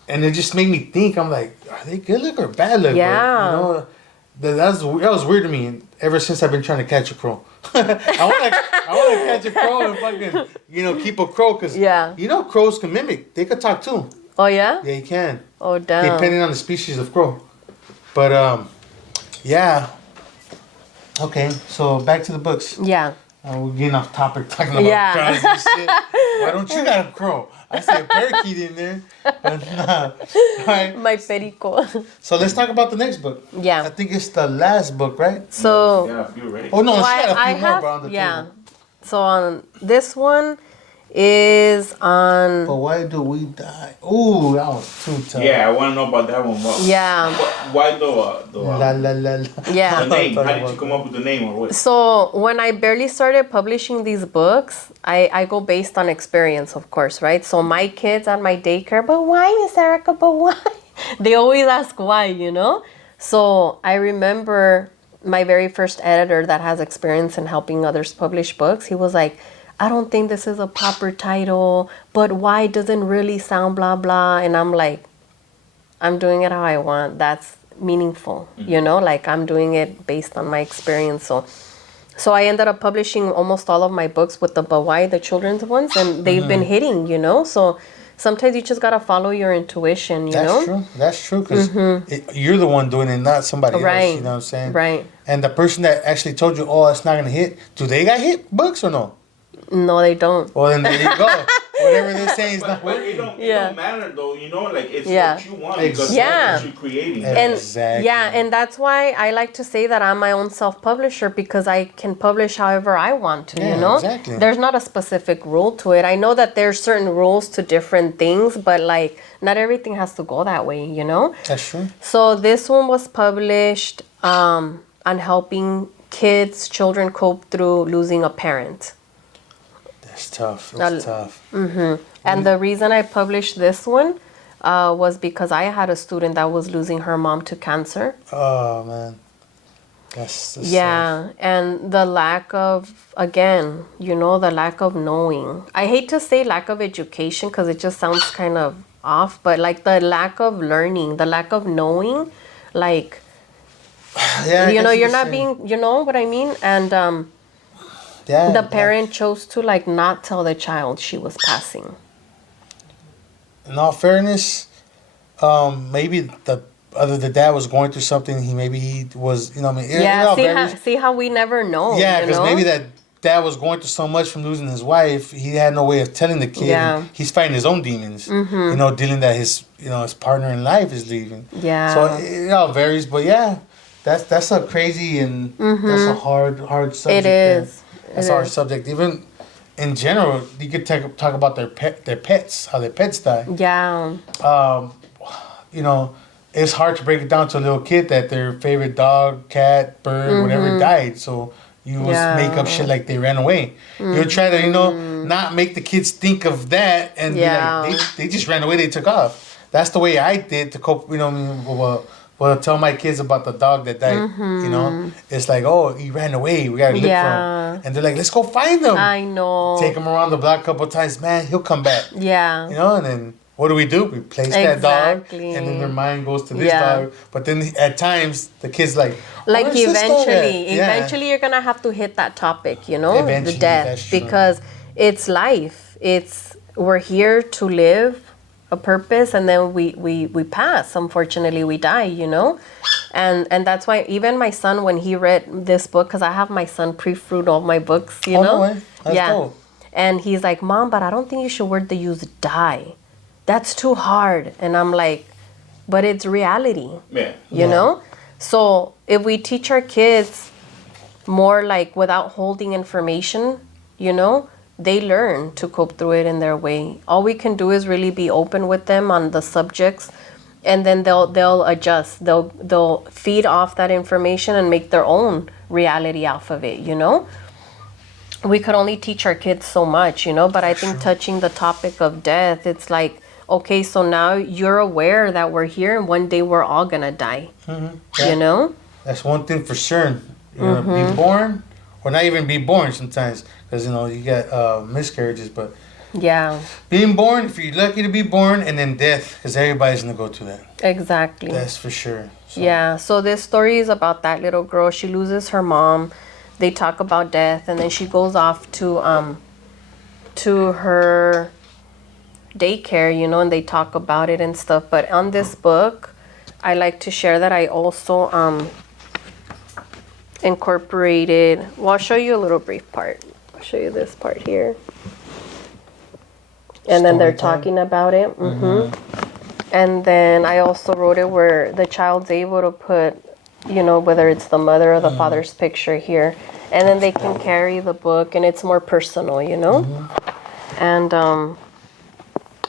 and it just made me think. I'm like, are they good luck or bad luck? Yeah. But, you know, that was weird to me. And ever since I've been trying to catch a crow. I want to catch a crow and fucking, you know, keep a crow because you know crows can mimic. They could talk too. Oh yeah. Yeah, you can. Oh damn. Depending on the species of crow, but yeah. Okay, so back to the books. Yeah. We're getting off topic talking about crows and shit. Why don't you got a crow? I see a parakeet in there. But nah. All right. My perico. So let's talk about the next book. Yeah. I think it's the last book, right? So. Yeah, a few, right? Oh no, Well, she got a few more have, on the table. So on this one is on. But why do we die? Ooh, that was too tough. Yeah, I want to know about that one more. Yeah. Why the La la la. Yeah. the name? How did you come up with the name or what? So when I barely started publishing these books, I go based on experience, of course, right? So my kids at my daycare, but why, Miss Erika? But why? They always ask why, you know? So I remember my very first editor that has experience in helping others publish books. He was like, I don't think this is a proper title, but why doesn't really sound blah, blah. And I'm like, I'm doing it how I want. That's meaningful, you know? Like I'm doing it based on my experience. So I ended up publishing almost all of my books with the but why, the children's ones, and they've been hitting, you know? So sometimes you just gotta follow your intuition, you know? That's true, because you're the one doing it, not somebody else, you know what I'm saying? Right. And the person that actually told you, oh, it's not going to hit, do they got hit books or no? No, they don't. Well, then there you go. Whatever they're saying is not But working. it don't matter though, you know, like it's Yeah. what you want because Yeah. that's what you're creating. And Exactly. yeah, and that's why I like to say that I'm my own self-publisher, because I can publish however I want to, Yeah, you know? exactly. There's not a specific rule to it. I know that there's certain rules to different things, but like not everything has to go that way, you know? That's true. So this one was published on helping children cope through losing a parent. That's tough. That's tough. And the reason I published this one was because I had a student that was losing her mom to cancer. Oh, man. That's Yeah, and the lack of, again, you know, the lack of knowing. I hate to say lack of education because it just sounds kind of off, but like the lack of learning, the lack of knowing, like, yeah, you know, you're not saying. being, you know what I mean? And Yeah, the parent chose to like not tell the child she was passing. In all fairness, maybe the dad was going through something. He was, you know, I mean, Yeah, see how we never know. yeah, you because know? maybe that dad was going through so much from losing his wife. He had no way of telling the kid. Yeah. And he's fighting his own demons. You know, dealing that his partner in life is leaving. Yeah. So it all varies, but yeah, that's a crazy and that's a hard subject. It is. That's a hard subject. Even in general, you could talk about their pets, how their pets die. Yeah. You know, it's hard to break it down to a little kid that their favorite dog, cat, bird, whatever died. So you make up shit like they ran away. You'll try to, not make the kids think of that and be like, they just ran away, they took off. That's the way I did to cope, well, tell my kids about the dog that died, It's like, oh, he ran away. We got to look for him. And they're like, let's go find him. I know. Take him around the block a couple of times. Man, he'll come back. Yeah. And then what do? We place that dog, and then their mind goes to this dog. But then at times, the kid's like eventually you're going to have to hit that topic, Eventually, the death. Because it's life. We're here to live a purpose, and then we pass. Unfortunately, we die, and that's why even my son, when he read this book, because I have my son pre-fruit all my books, No way. That's dope. And he's like, Mom, but I don't think you should use die. That's too hard. And I'm like, but it's reality. You know? So if we teach our kids more like without holding information, they learn to cope through it in their way. All we can do is really be open with them on the subjects, and then they'll adjust. They'll feed off that information and make their own reality off of it, We could only teach our kids so much, but I think touching the topic of death, it's like, okay, so now you're aware that we're here and one day we're all gonna die. That's one thing for sure. You're gonna be born, or not even be born sometimes, because you get miscarriages. But being born, if you're lucky to be born, and then death, because everybody's gonna go through that. Exactly. That's for sure. So. Yeah. So this story is about that little girl. She loses her mom. They talk about death, and then she goes off to her daycare, and they talk about it and stuff. But on this book, I like to share that I also incorporated. Well, I'll show you a little brief part. I'll show you this part here, and then they're talking about it. And then I also wrote it where the child's able to put, whether it's the mother or the father's picture here, and then they can carry the book, and it's more personal, And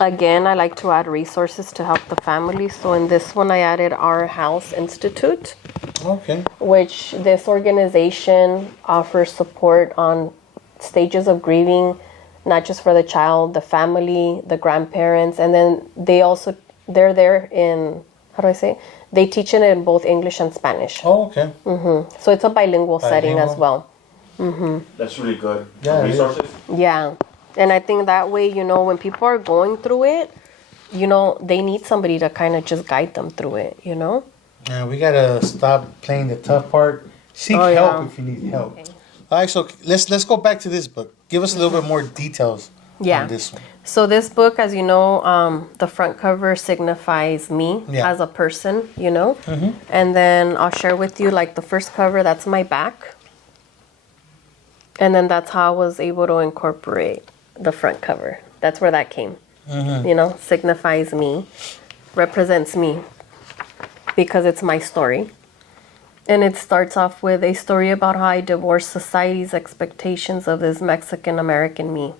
again, I like to add resources to help the family. So in this one, I added Our House Institute. Okay. Which this organization offers support on stages of grieving, not just for the child, the family, the grandparents, and then they're there in, how do I say? They teach it in both English and Spanish. Oh, okay. So it's a bilingual setting as well. That's really good. Yeah, Resources. Yeah. And I think that way, when people are going through it, they need somebody to kind of just guide them through it, Yeah, we gotta stop playing the tough part. Seek help if you need help. Okay. All right, so let's go back to this book. Give us a little bit more details on this one. So this book, as you know, the front cover signifies me as a person, And then I'll share with you, like, the first cover, that's my back. And then that's how I was able to incorporate the front cover. That's where that came. Signifies me, represents me, because it's my story. And it starts off with a story about how I divorced society's expectations of this Mexican-American me.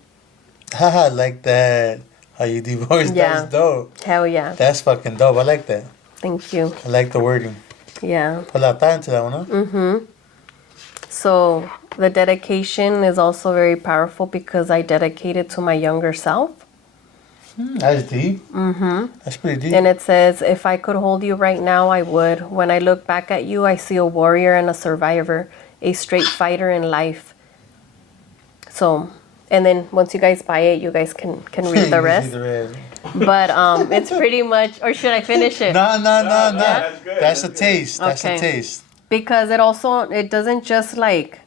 Haha, like that. How you divorced, that's dope. Hell yeah. That's fucking dope. I like that. Thank you. I like the wording. Yeah. Put la ta into that one, huh? So the dedication is also very powerful because I dedicate it to my younger self. That's deep. That's pretty deep. And it says, if I could hold you right now, I would. When I look back at you, I see a warrior and a survivor, a straight fighter in life. So, and then once you guys buy it, you guys can read the rest. But it's pretty much, or should I finish it? No. That's good. That's a taste. That's a taste. Because it doesn't just like,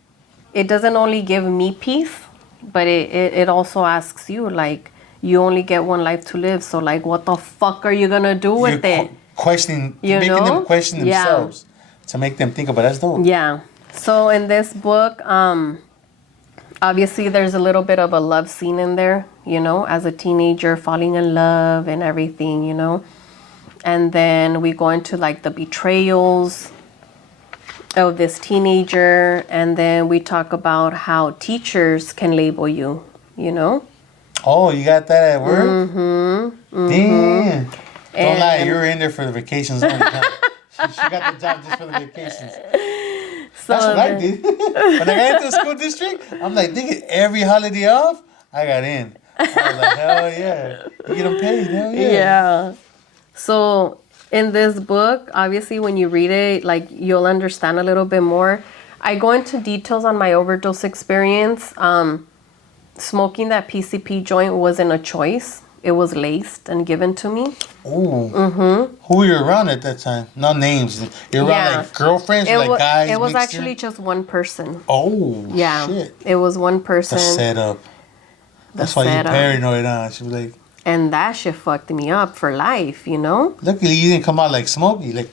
it doesn't only give me peace, but it also asks you, like, you only get one life to live. So, like, what the fuck are you going to do with it? Making them question themselves to make them think about it. That's dope. Yeah. So, in this book, obviously, there's a little bit of a love scene in there, as a teenager falling in love and everything, And then we go into, like, the betrayals of this teenager. And then we talk about how teachers can label you, Oh, you got that at work? Damn. Don't lie, you were in there for the vacations only. She got the job just for the vacations. So that's what I did. When I got into the school district, I'm like, they get every holiday off. I got in. I was like, hell yeah. You get them paid, hell yeah. Yeah. So in this book, obviously, when you read it, like, you'll understand a little bit more. I go into details on my overdose experience. Smoking that PCP joint wasn't a choice. It was laced and given to me. Ooh. Who were you around at that time? No names. You're around like girlfriends or like guys? It was actually just one person. Oh, yeah. Shit. It was one person. The setup. That's why you're paranoid, huh? She was like... And that shit fucked me up for life, Luckily, you didn't come out like Smokey. Like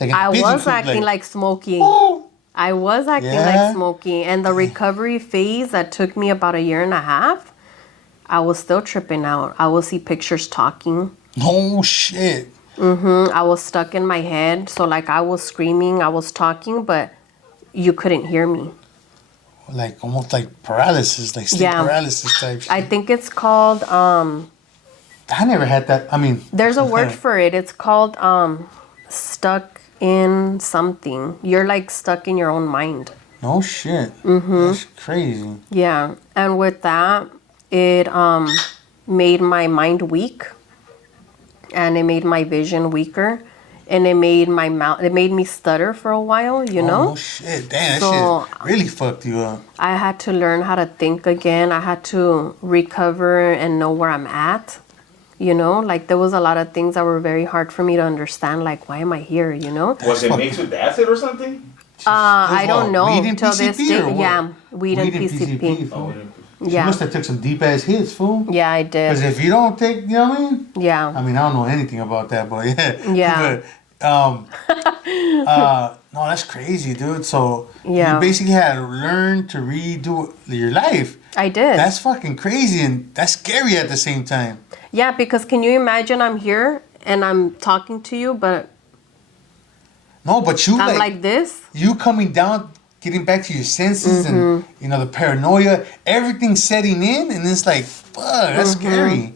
I was acting like Smokey. Oh. I was acting like Smokey. And the recovery phase that took me about 1.5 years, I was still tripping out. I would see pictures talking. Oh, shit. I was stuck in my head. So, like, I was screaming, I was talking, but you couldn't hear me. Like, almost like paralysis, like sleep paralysis type shit. I think it's called... I never had that. I mean... There's a word for it. It's called stuck in something. You're, like, stuck in your own mind. No shit. That's crazy. Yeah. And with that, it made my mind weak. And it made my vision weaker. And it made my mouth... It made me stutter for a while, Oh, shit. Damn, that shit really fucked you up. I had to learn how to think again. I had to recover and know where I'm at. Like, there was a lot of things that were very hard for me to understand. Like, why am I here, Was it mixed with acid or something? I don't know. Weed and Till PCP this day. or what? Yeah, weed and PCP. She must have took some deep ass hits, fool. Yeah, I did. Because if you don't take, you know what I mean? Yeah. I mean, I don't know anything about that, but yeah. Yeah. But, no, that's crazy, dude. So you basically had to learn to redo your life. I did. That's fucking crazy and that's scary at the same time. Yeah, because can you imagine I'm here and I'm talking to you, but no, but you I'm like this. You coming down getting back to your senses and, you know, the paranoia, everything's setting in, and it's like, fuck, that's scary.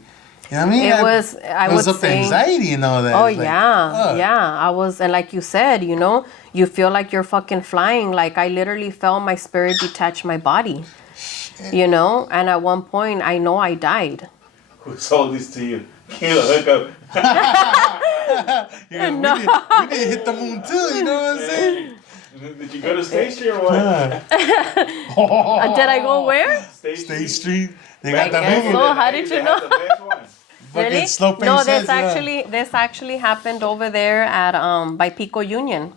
You know what I mean? I was up to anxiety and all that. Oh, Like, yeah. I was, and like you said, you know, you feel like you're fucking flying. Like, I literally felt my spirit detach my body. Shit. You know? And at one point, I know I died. Who sold this to you? Kill a hookup. We didn't hit the moon too, you know what I'm saying? Did you go to State Street or what? Did I go where? State Street. They I got the guess Hoover. so. How did you know? Really? No, this actually happened over there at by Pico Union.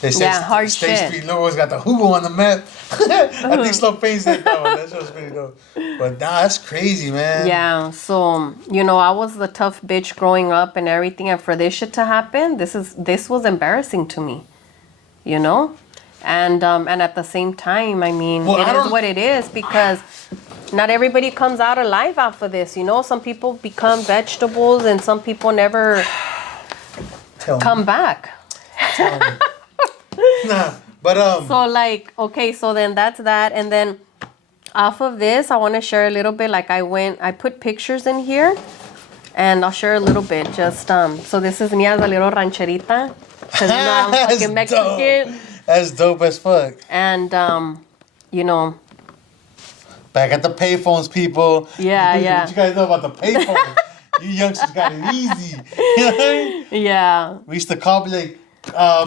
They said hard State shit. Street Lower's got the Hoover on the map. I think Slow Pain said that one. That show's pretty dope. But nah, that's crazy, man. Yeah, so you know, I was the tough bitch growing up and everything, and for this shit to happen, this was embarrassing to me. You know? And at the same time, I mean, it is what it is, because not everybody comes out alive off of this, you know? Some people become vegetables and some people never come back. Nah, but So like, okay, so then that's that. And then off of this, I want to share a little bit. Like I put pictures in here and I'll share a little bit. Just, so this is me as a little rancherita. Because you know, I'm fucking Mexican. Dope. That's dope as fuck. And, you know. Back at the payphones, people. Yeah. What you guys know about the payphones? You youngsters got it easy. You know what I mean? Yeah. We used to call, be like,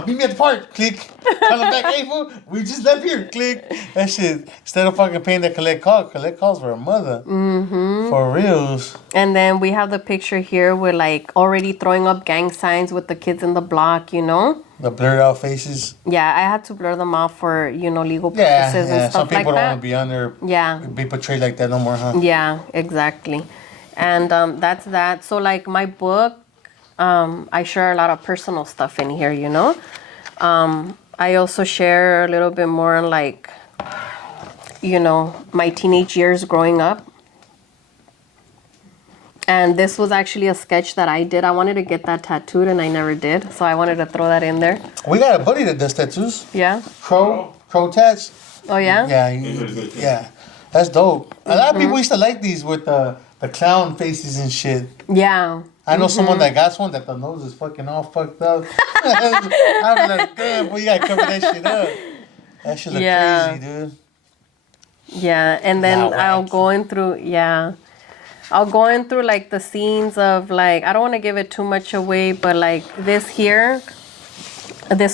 meet me at the park, click. Call them back, hey, fool, we just left here, click. That shit, instead of fucking paying the collect calls for a mother. Mm-hmm. For reals. And then we have the picture here with like already throwing up gang signs with the kids in the block, you know? The blurred out faces. Yeah, I had to blur them off for, you know, legal purposes and stuff like that. Some people don't want to be on there. Yeah. Be portrayed like that no more, huh? Yeah, exactly. And that's that. So like my book, I share a lot of personal stuff in here, you know? I also share a little bit more on like, you know, my teenage years growing up. And this was actually a sketch that I did. I wanted to get that tattooed and I never did. So I wanted to throw that in there. We got a buddy that does tattoos. Yeah. Crow tats. Oh, yeah? Yeah. That's dope. A lot of people used to like these with the clown faces and shit. Yeah. I know someone that got one that the nose is fucking all fucked up. I'm like, damn, boy, you gotta cover that shit up. That shit look crazy, dude. Yeah, and then I'll go in through like the scenes of like, I don't want to give it too much away, but like this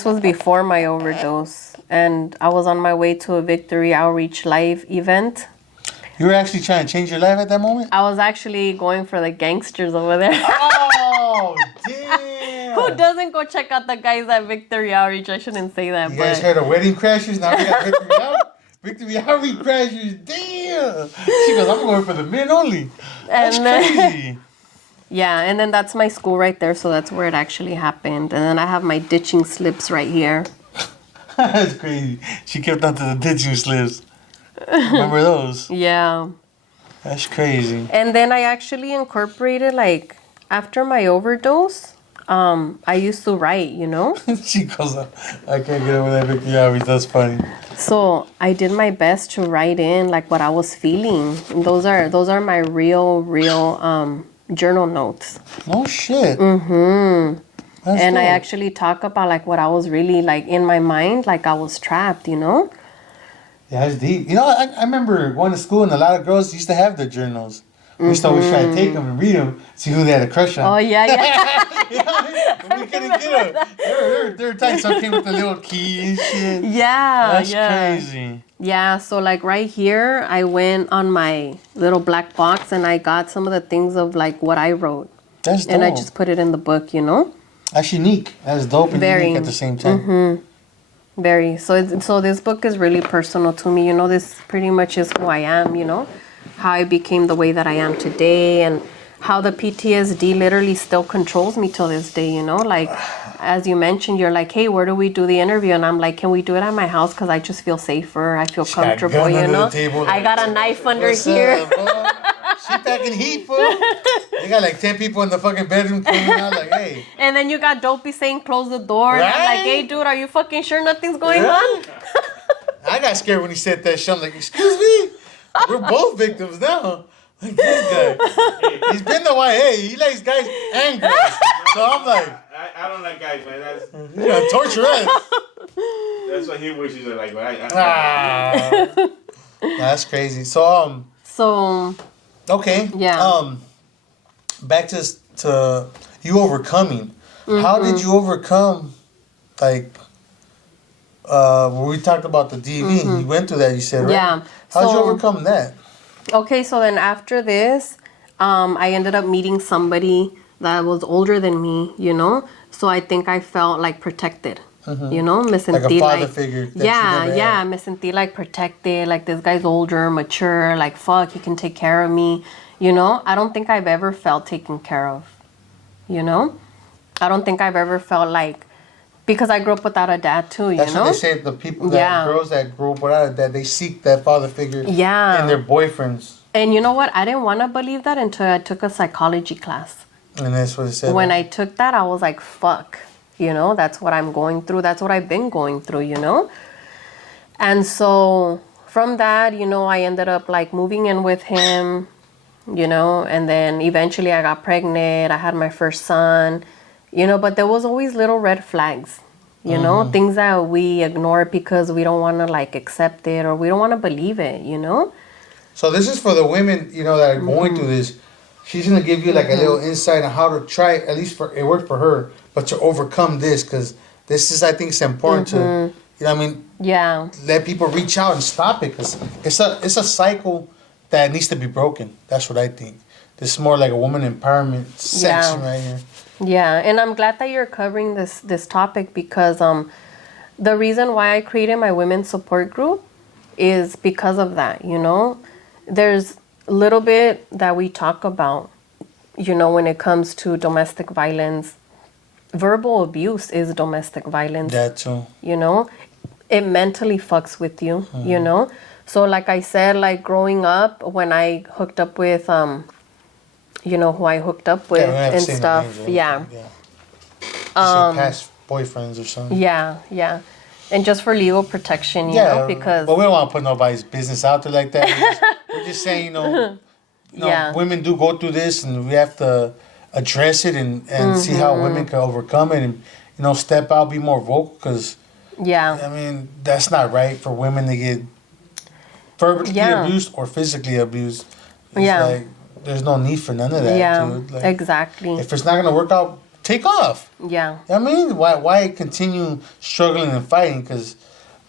was before my overdose, and I was on my way to a Victory Outreach Live event. You were actually trying to change your life at that moment? I was actually going for the gangsters over there. Oh, damn. Who doesn't go check out the guys at Victory Outreach? I shouldn't say that. You guys heard of Wedding Crashers? Now we got Victory Outreach. Victory Outreach Crashers. Damn. She goes, I'm going for the men only. That's crazy. Yeah, and then that's my school right there. So that's where it actually happened. And then I have my ditching slips right here. That's crazy. She kept on to the ditching slips. Remember those? Yeah. That's crazy. And then I actually incorporated, like, after my overdose, I used to write, you know? She goes, I can't get over that Victory Outreach. That's funny. So I did my best to write in, like, what I was feeling. And those are my real journal notes. No shit. Mm-hmm. That's and dope. I actually talk about, like, what I was really, like, in my mind, like, I was trapped, you know? Yeah, that's deep. You know, I remember going to school and a lot of girls used to have their journals. We used to always try to take them and read them, see who they had a crush on. Oh, yeah. But we couldn't get them. There were times some came with the little key and shit. Yeah, That's crazy. Yeah, so like right here, I went on my little black box and I got some of the things of like what I wrote. That's dope. And I just put it in the book, you know? That's unique. That's dope and unique at the same time. Mm-hmm. Very. So this book is really personal to me. You know, this pretty much is who I am, you know? How I became the way that I am today and how the PTSD literally still controls me till this day, you know? Like, as you mentioned, you're like, hey, where do we do the interview? And I'm like, can we do it at my house? Because I just feel safer. I feel comfortable, you know? I got a knife under here. She packing heat, fool. They got like 10 people in the fucking bedroom cleaning out. Like, hey. And then you got Dopey saying, close the door. Right? And I'm like, hey, dude, are you fucking sure nothing's going on? I got scared when he said that shit. I'm like, excuse me? We're both victims now. Like, this guy. He's been the YA. He likes guys angry. So I'm like, I don't like guys, man. That's you're gonna torture us. that's what he wishes are like. That's crazy. So okay. Yeah. Back to you overcoming. How did you overcome, like, when we talked about the DV, you went through that, you said, right? Yeah. How did you overcome that? Okay, so then after this, I ended up meeting somebody that was older than me, you know? So I think I felt like protected, you know? Me Like a sentí father figure. That you never had. me sentí like protected, like this guy's older, mature, like fuck, he can take care of me, you know? I don't think I've ever felt taken care of, you know? I don't think I've ever felt like, because I grew up without a dad too, you That's know? what they say, the people, girls that grew up without a dad, they seek that father figure in their boyfriends. And you know what? I didn't want to believe that until I took a psychology class. And that's what it said. When I took that, I was like, fuck, you know, that's what I'm going through. That's what I've been going through, you know? And so from that, you know, I ended up like moving in with him, you know, and then eventually I got pregnant. I had my first son, you know, but there was always little red flags, you know, things that we ignore because we don't want to like accept it or we don't want to believe it, you know? So this is for the women, you know, that are going through this. She's going to give you like a little insight on how to try, at least for it worked for her, but to overcome this, because this is, I think it's important to, you know what I mean? Yeah. Let people reach out and stop it, because it's a cycle that needs to be broken. That's what I think. This is more like a woman empowerment section right here. Yeah, and I'm glad that you're covering this topic because the reason why I created my women's support group is because of that, you know? There's a little bit that we talk about, you know, when it comes to domestic violence. Verbal abuse is domestic violence. That too. You know? It mentally fucks with you, you know? So like I said, like growing up, when I hooked up with, you know, who I hooked up with and stuff. Names, right? Past boyfriends or something. Yeah. And just for legal protection, you know, because... But we don't want to put nobody's business out there like that. We're just saying, you know, women do go through this and we have to address it and see how women can overcome it and, you know, step out, be more vocal because, I mean, that's not right for women to get verbally abused or physically abused. It's like, there's no need for none of that, dude. Like, exactly. If it's not going to work out, take off. Yeah. I mean, why continue struggling and fighting? Because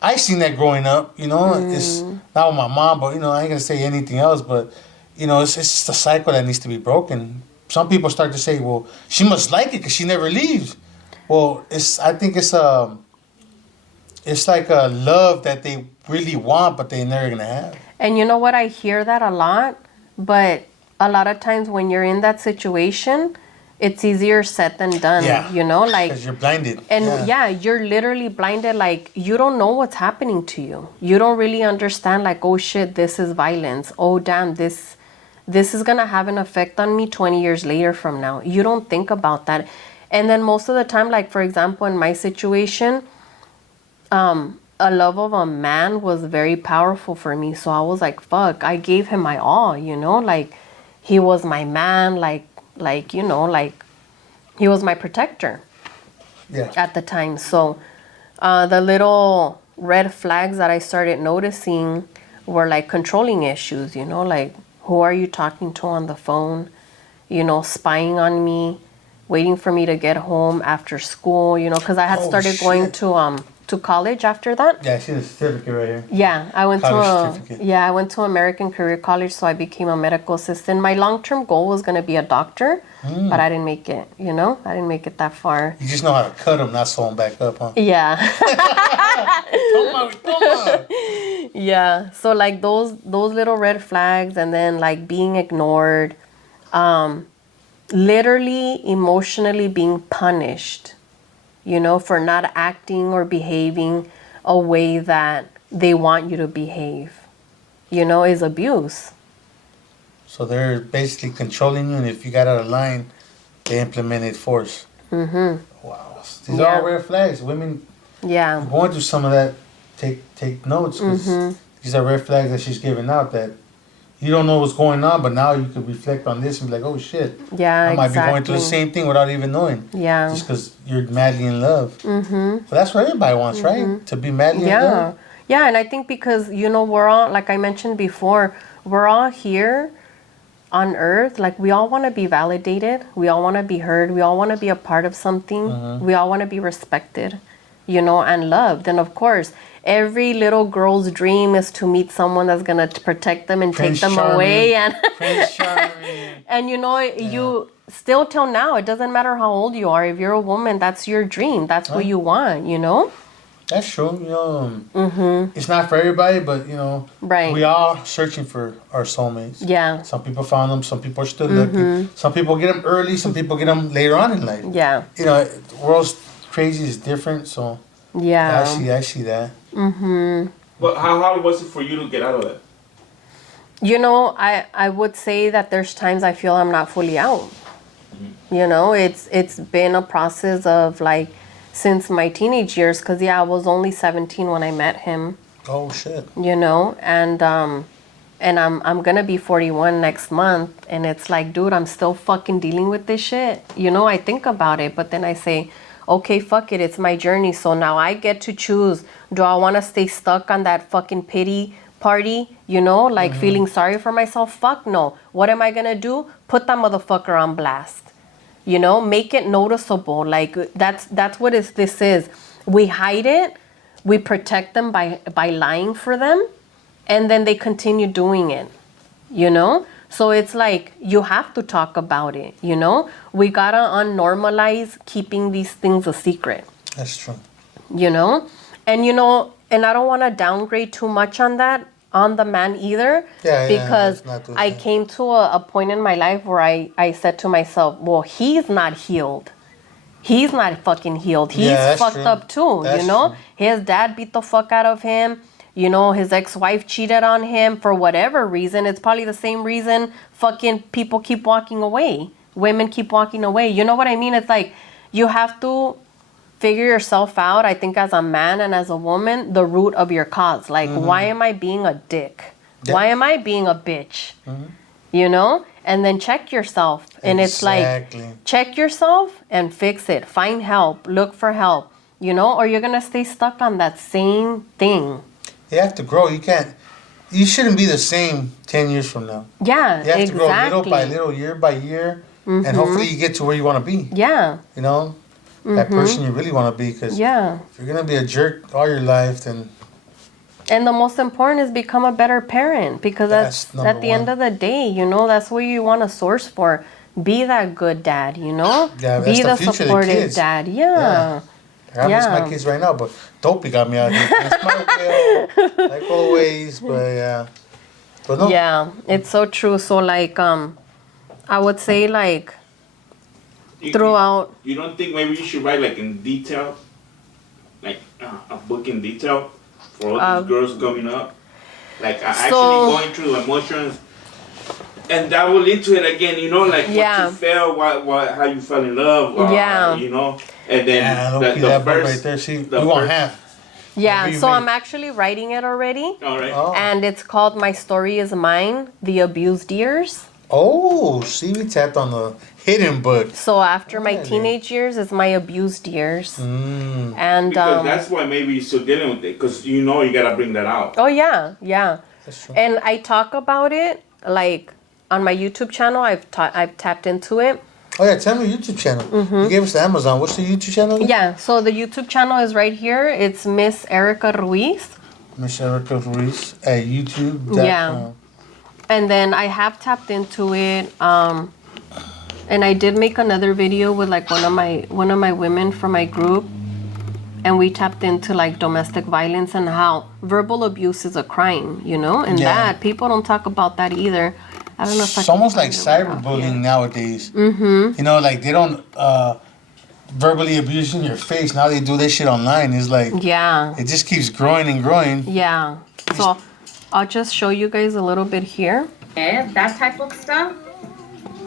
I seen that growing up, you know. It's not with my mom, but, you know, I ain't going to say anything else. But, you know, it's just a cycle that needs to be broken. Some people start to say, well, she must like it because she never leaves. Well, I think it's like a love that they really want, but they're never going to have. And you know what? I hear that a lot, but a lot of times when you're in that situation, it's easier said than done, you know? Like, because you're blinded. And you're literally blinded. Like, you don't know what's happening to you. You don't really understand, like, oh shit, this is violence. Oh damn, this is gonna have an effect on me 20 years later from now. You don't think about that. And then most of the time, like, for example, in my situation, a love of a man was very powerful for me. So I was like, fuck, I gave him my all, you know? Like, he was my man, like, you know, like, he was my protector at the time. So the little red flags that I started noticing were like controlling issues, you know, like, who are you talking to on the phone? You know, spying on me, waiting for me to get home after school, you know, because I had started going to college after that. Yeah, I see the certificate right here. Yeah, I went to American Career College, so I became a medical assistant. My long-term goal was going to be a doctor, but I didn't make it, you know? I didn't make it that far. You just know how to cut them, not sew them back up, huh? Yeah. Come on. Yeah, so like those little red flags and then like being ignored, literally emotionally being punished, you know, for not acting or behaving a way that they want you to behave, you know, is abuse. So they're basically controlling you, and if you got out of line, they implemented force. Mm-hmm. Wow. These are all red flags. Women going through some of that, take notes, because these are red flags that she's giving out that you don't know what's going on, but now you could reflect on this and be like, oh shit. Yeah, I might be going through the same thing without even knowing. Yeah. Just because you're madly in love. Well, that's what everybody wants, right? To be madly in love. Yeah, and I think because, we're all, like I mentioned before, we're all here on earth. Like, we all want to be validated. We all want to be heard. We all want to be a part of something. We all want to be respected, and loved. And of course, every little girl's dream is to meet someone that's going to protect them and Prince take them Charming. away. And, Prince Charming. and you still till now, it doesn't matter how old you are. If you're a woman, that's your dream. That's what you want, That's true. It's not for everybody, but, Right. we all searching for our soulmates. Yeah. Some people found them. Some people are still looking. Some people get them early. Some people get them later on in life. Yeah. The world's crazy is different, so Yeah. I see that. But how hard was it for you to get out of that? I would say that there's times I feel I'm not fully out. It's been a process of like since my teenage years, because I was only 17 when I met him. Oh shit. And I'm gonna be 41 next month, and it's like, dude, I'm still fucking dealing with this shit. I think about it, but then I say, okay, fuck it, it's my journey. So now I get to choose. Do I want to stay stuck on that fucking pity party? Feeling sorry for myself? Fuck no. What am I gonna do? Put that motherfucker on blast. Make it noticeable. Like that's what this is. We hide it. We protect them by lying for them, and then they continue doing it. So it's like you have to talk about it. We gotta unnormalize keeping these things a secret. That's true. And I don't want to downgrade too much on the man either. Because I came to a point in my life where I said to myself, well, he's not healed. He's not fucking healed. He's fucked up too, True. His dad beat the fuck out of him. His ex-wife cheated on him for whatever reason. It's probably the same reason fucking people keep walking away. Women keep walking away. You know what I mean? It's like you have to figure yourself out, I think, as a man and as a woman, the root of your cause. Like, why am I being a dick? Yeah. Why am I being a bitch? And then check yourself. And it's like, check yourself and fix it. Find help. Look for help. Or you're going to stay stuck on that same thing. You have to grow. You shouldn't be the same 10 years from now. Yeah, you have to grow little by little, year by year. And hopefully you get to where you want to be. Yeah. That person you really want to be, because if you're going to be a jerk all your life, then... And the most important is become a better parent, because that's at the end of the day, that's what you want to source for. Be that good dad, Yeah, be the supportive the dad. Yeah. I miss my kids right now, but Dopey got me out here. It's my way, like always, but yeah. But no. Yeah, it's so true. So like, I would say like, throughout. You don't think maybe you should write like in detail, like a book in detail for all these girls coming up, like actually going through the emotions, and that will lead to it again. Like what you felt, how you fell in love. And then the first right there. See, we won't have. Yeah, so I'm actually writing it already. All right. Oh. And it's called My Story Is Mine, The Abused Years. Oh, see, we tapped on the hidden book. So after my teenage years, it's my abused years. And because that's why maybe you're still dealing with it, because you gotta bring that out. Oh yeah. That's true. And I talk about it like on my YouTube channel. I've tapped into it. Oh yeah, tell me your YouTube channel. You gave us the Amazon. What's the YouTube channel? Yeah, so the YouTube channel is right here. It's Miss Erika Ruiz. Miss Erika Ruiz at YouTube. Yeah. And then I have tapped into it. And I did make another video with like one of my women from my group. And we tapped into like domestic violence and how verbal abuse is a crime, and that people don't talk about that either. I don't know if it's almost like cyberbullying nowadays. Like they don't verbally abuse you in your face. Now they do this shit online. It's like it just keeps growing and growing. Yeah. So I'll just show you guys a little bit here. that type of stuff,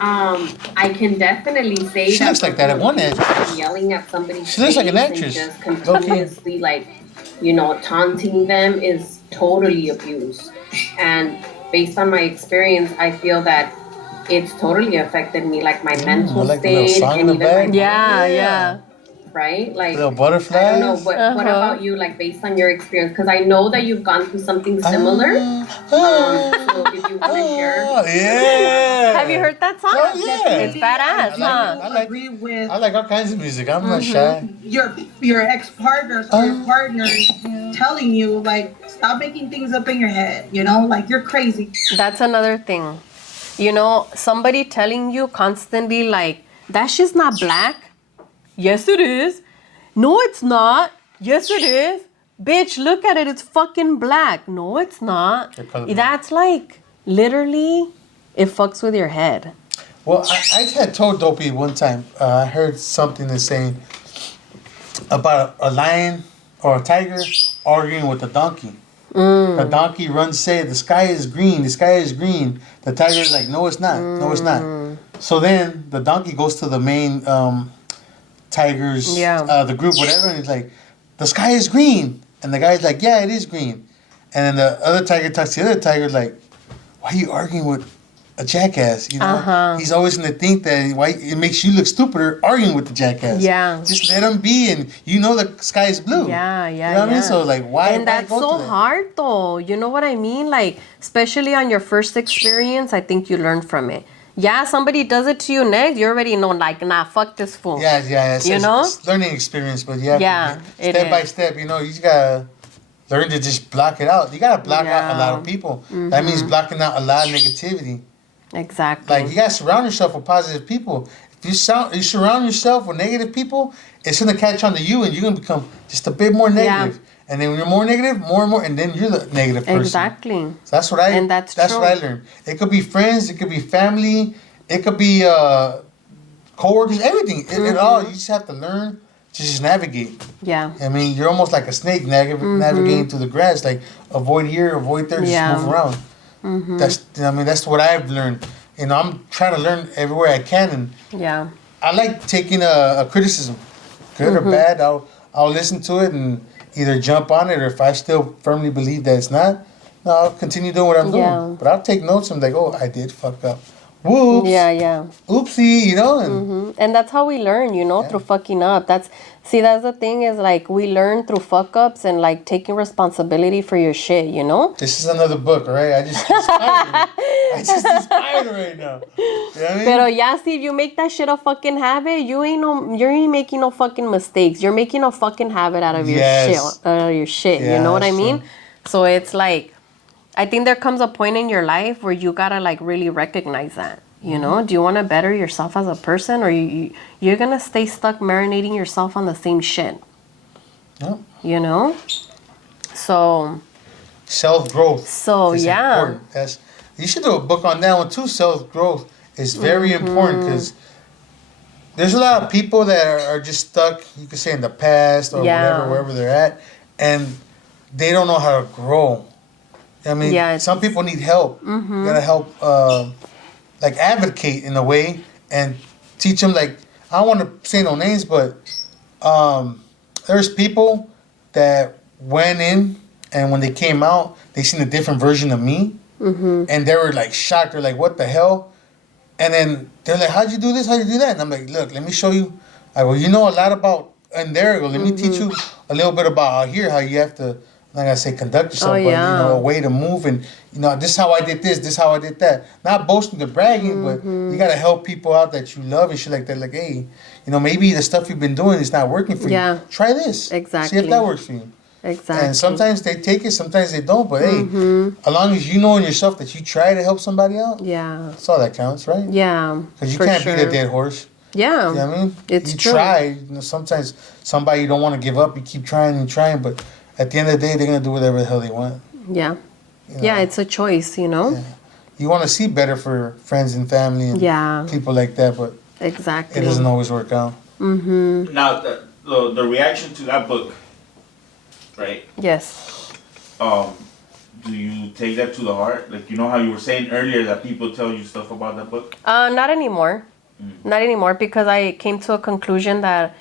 I can definitely say she looks like that at one edge. Yelling at somebody. She looks like an actress. And just continuously, like, you know, taunting them is totally abuse. And based on my experience, I feel that it's totally affected me, like my mental state and even my yeah. Right? Like, little butterflies. I don't know, what about you, like, based on your experience? Because I know that you've gone through something similar. So if you want to share. Yeah. Have you heard that song? Oh, yeah. It's badass, huh? I like all kinds of music. I'm not shy. Your ex-partners or your partners telling you, like, stop making things up in your head, you know? Like, you're crazy. That's another thing. You know, somebody telling you constantly, like, that shit's not black. Yes, it is. No, it's not. Yes, it is. Bitch, look at it. It's fucking black. No, it's not. That's like, literally, it fucks with your head. Well, I had told Dopey one time, I heard something that's saying about a lion or a tiger arguing with a donkey. The donkey runs, say, the sky is green, the sky is green. The tiger is like, no, it's not. No, it's not. So then the donkey goes to the main... tigers, the group, whatever, and he's like, the sky is green. And the guy's like, yeah, it is green. And then the other tiger talks to the other tiger, like, why are you arguing with a jackass? You know, he's always going to think that it makes you look stupider arguing with the jackass. Yeah. Just let him be, and you know the sky is blue. Yeah. You know what I mean? So, like, why? And that's so hard, though. You know what I mean? Like, especially on your first experience, I think you learn from it. Yeah, somebody does it to you next, you already know, like, nah, fuck this fool. Yeah. It's learning experience, but step by step, you know, you just gotta learn to just block it out. You gotta block out a lot of people. That means blocking out a lot of negativity. Exactly. Like, you gotta surround yourself with positive people. If you surround yourself with negative people, it's gonna catch on to you, and you're gonna become just a bit more negative. Yeah. And then when you're more negative, more and more, and then you're the negative person. Exactly. So that's what that's what I learned. It could be friends, it could be family, it could be coworkers, everything. It all, you just have to learn to just navigate. Yeah. I mean, you're almost like a snake navigating through the grass, like avoid here, avoid there, just move around. That's what I've learned. You know, I'm trying to learn everywhere I can, and I like taking a criticism, good or bad. I'll listen to it and either jump on it, or if I still firmly believe that it's not, I'll continue doing what I'm doing. But I'll take notes and be like, oh, I did fuck up. Whoops. Yeah. Oopsie, you know. And that's how we learn, you know, through fucking up. That's the thing is, like, we learn through fuck ups and, like, taking responsibility for your shit, you know? This is another book, all right? I just inspired her right now. You know what I mean? Pero see, if you make that shit a fucking habit, you ain't making no fucking mistakes. You're making a fucking habit out of your shit. You know what I mean? True. So it's like, I think there comes a point in your life where you gotta, like, really recognize that. You know, do you want to better yourself as a person, or you're gonna stay stuck marinating yourself on the same shit? Yep. You know, so self-growth. So is important. You should do a book on that one too. Self-growth is very important, because there's a lot of people that are just stuck, you could say, in the past or wherever they're at, and they don't know how to grow. I mean, some people need help. You gotta help. Like, advocate in a way and teach them, like, I don't want to say no names, but there's people that went in, and when they came out, they seen a different version of me, and they were, like, shocked. They're like, what the hell? And then they're like, how'd you do this? How'd you do that? And I'm like, look, let me show you. I go, you know a lot about, and there I go, let me teach you a little bit about out here, how you have to, like I say, conduct yourself, but, you know, a way to move, and, you know, this is how I did this is how I did that. Not boasting or bragging, but you got to help people out that you love and shit like that. Like, hey, you know, maybe the stuff you've been doing is not working for you. Try this. Exactly. See if that works for you. Exactly. And sometimes they take it, sometimes they don't, but hey, as long as you know in yourself that you try to help somebody out, that's all that counts, right? Yeah. Because you can't beat a dead horse. Yeah. You know what I mean? It's true. You try. You know, sometimes somebody, you don't want to give up, you keep trying and trying, but at the end of the day, they're going to do whatever the hell they want. Yeah. You know? Yeah, it's a choice, you know? Yeah. You want to see better for friends and family and people like that, but exactly, it doesn't always work out. Now, the reaction to that book, right? Yes. do you take that to the heart? Like, you know how you were saying earlier that people tell you stuff about that book? Not anymore. Not anymore, because I came to a conclusion that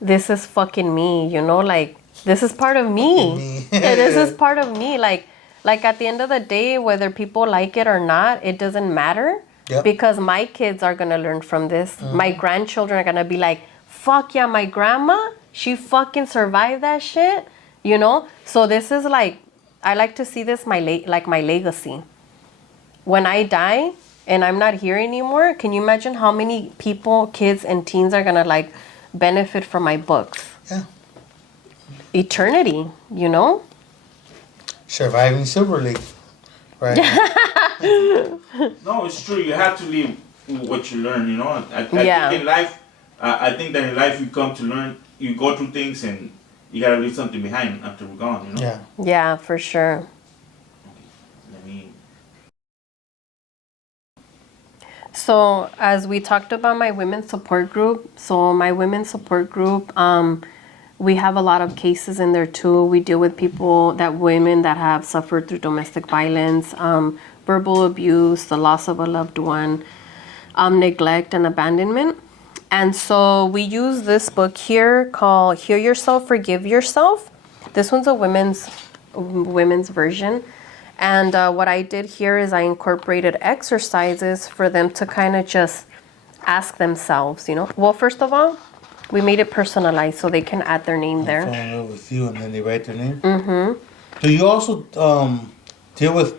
this is fucking me, you know, like this is part of me. This is part of me. Like at the end of the day, whether people like it or not, it doesn't matter. Yep. Because my kids are gonna learn from this. My grandchildren are gonna be like, fuck yeah, my grandma, she fucking survived that shit, you know? So this is like, I like to see this my legacy. When I die and I'm not here anymore, can you imagine how many people, kids and teens are gonna like benefit from my books? Yeah. Eternity, you know? Surviving Silver League. Right. No, it's true. You have to leave what you learn, you know? I think in life, I think that in life you come to learn, you go through things and you gotta leave something behind after we're gone, you know? Yeah. Yeah, for sure. So as we talked about my women's support group, we have a lot of cases in there too. We deal with women that have suffered through domestic violence, verbal abuse, the loss of a loved one, neglect and abandonment. And so we use this book here called Heal Yourself, Forgive Yourself. This one's a women's version. And what I did here is I incorporated exercises for them to kind of just ask themselves, you know. Well, first of all, we made it personalized so they can add their name there. Fall in love with you and then they write their name? Mm-hmm. Do you also deal with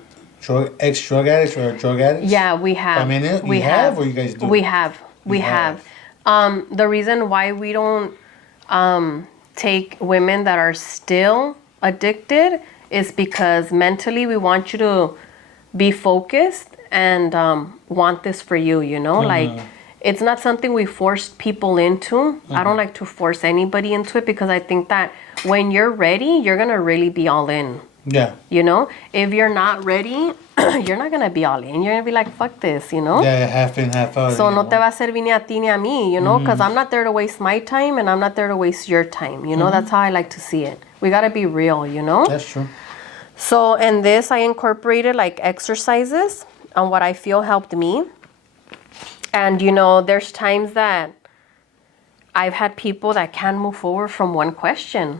ex-drug addicts or drug addicts? Yeah, we have. I mean, we have, or you guys do? We have. We have. The reason why we don't take women that are still addicted is because mentally we want you to be focused and want this for you, you know? Like, it's not something we force people into. I don't like to force anybody into it because I think that when you're ready, you're going to really be all in. Yeah. You know? If you're not ready, you're not going to be all in. You're going to be like, fuck this, you know? Yeah, half in, half out. So no te va a servir ni a ti ni a mí, you know? Because I'm not there to waste my time and I'm not there to waste your time, you know? That's how I like to see it. We got to be real, you know? That's true. So in this, I incorporated like exercises on what I feel helped me. And, you know, there's times that I've had people that can't move forward from one question.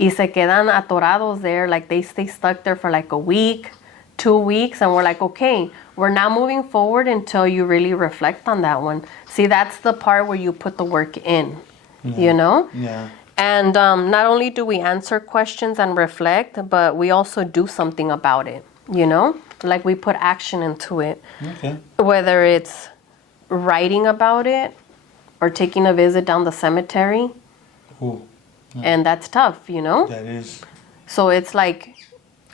Y se quedan atorados there, like they stay stuck there for like a week, 2 weeks, and we're like, okay, we're now moving forward until you really reflect on that one. See, that's the part where you put the work in, you know? Yeah. And not only do we answer questions and reflect, but we also do something about it, you know? Like we put action into it. Okay. Whether it's writing about it or taking a visit down the cemetery. Ooh. And that's tough, you know? That is. So it's like,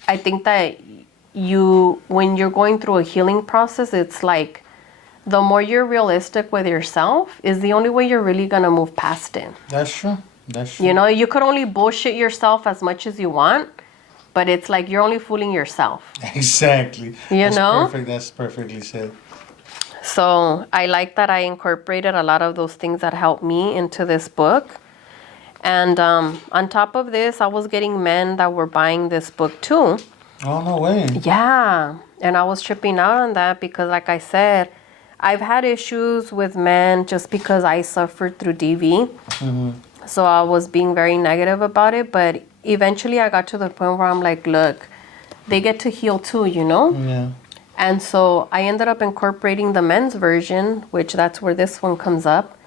I think that when you're going through a healing process, it's like the more you're realistic with yourself is the only way you're really going to move past it. That's true. That's true. You know, you could only bullshit yourself as much as you want, but it's like you're only fooling yourself. Exactly. That's know? Perfect. That's perfectly said. So I like that I incorporated a lot of those things that helped me into this book. And on top of this, I was getting men that were buying this book too. Oh, no way. Yeah. And I was tripping out on that because, like I said, I've had issues with men just because I suffered through DV. Mm-hmm. So I was being very negative about it. But eventually I got to the point where I'm like, look, they get to heal too, you know? Yeah. And so I ended up incorporating the men's version, which that's where this one comes up.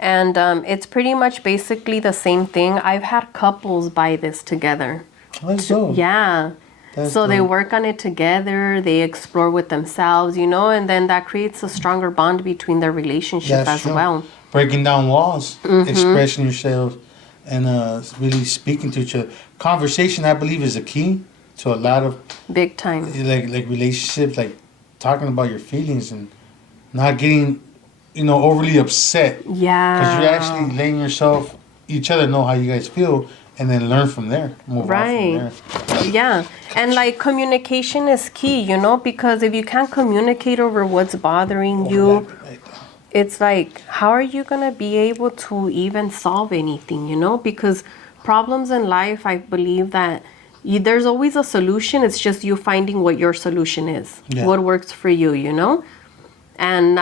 And it's pretty much basically the same thing. I've had couples buy this together. Let's go. Yeah. That's so they dope. work on it together. They explore with themselves, you know, and then that creates a stronger bond between their relationship That's as true. well. Breaking down walls, expressing yourself, and really speaking to each other. Conversation, I believe, is a key to a lot of Big time. like relationships, like talking about your feelings and not getting, overly upset. Yeah. Because you're actually letting each other know how you guys feel, and then learn from there. Move on from there. Yeah. And like communication is key, because if you can't communicate over what's bothering you, it's like, how are you going to be able to even solve anything, because problems in life, I believe that there's always a solution. It's just you finding what your solution is, what works for you, you know? And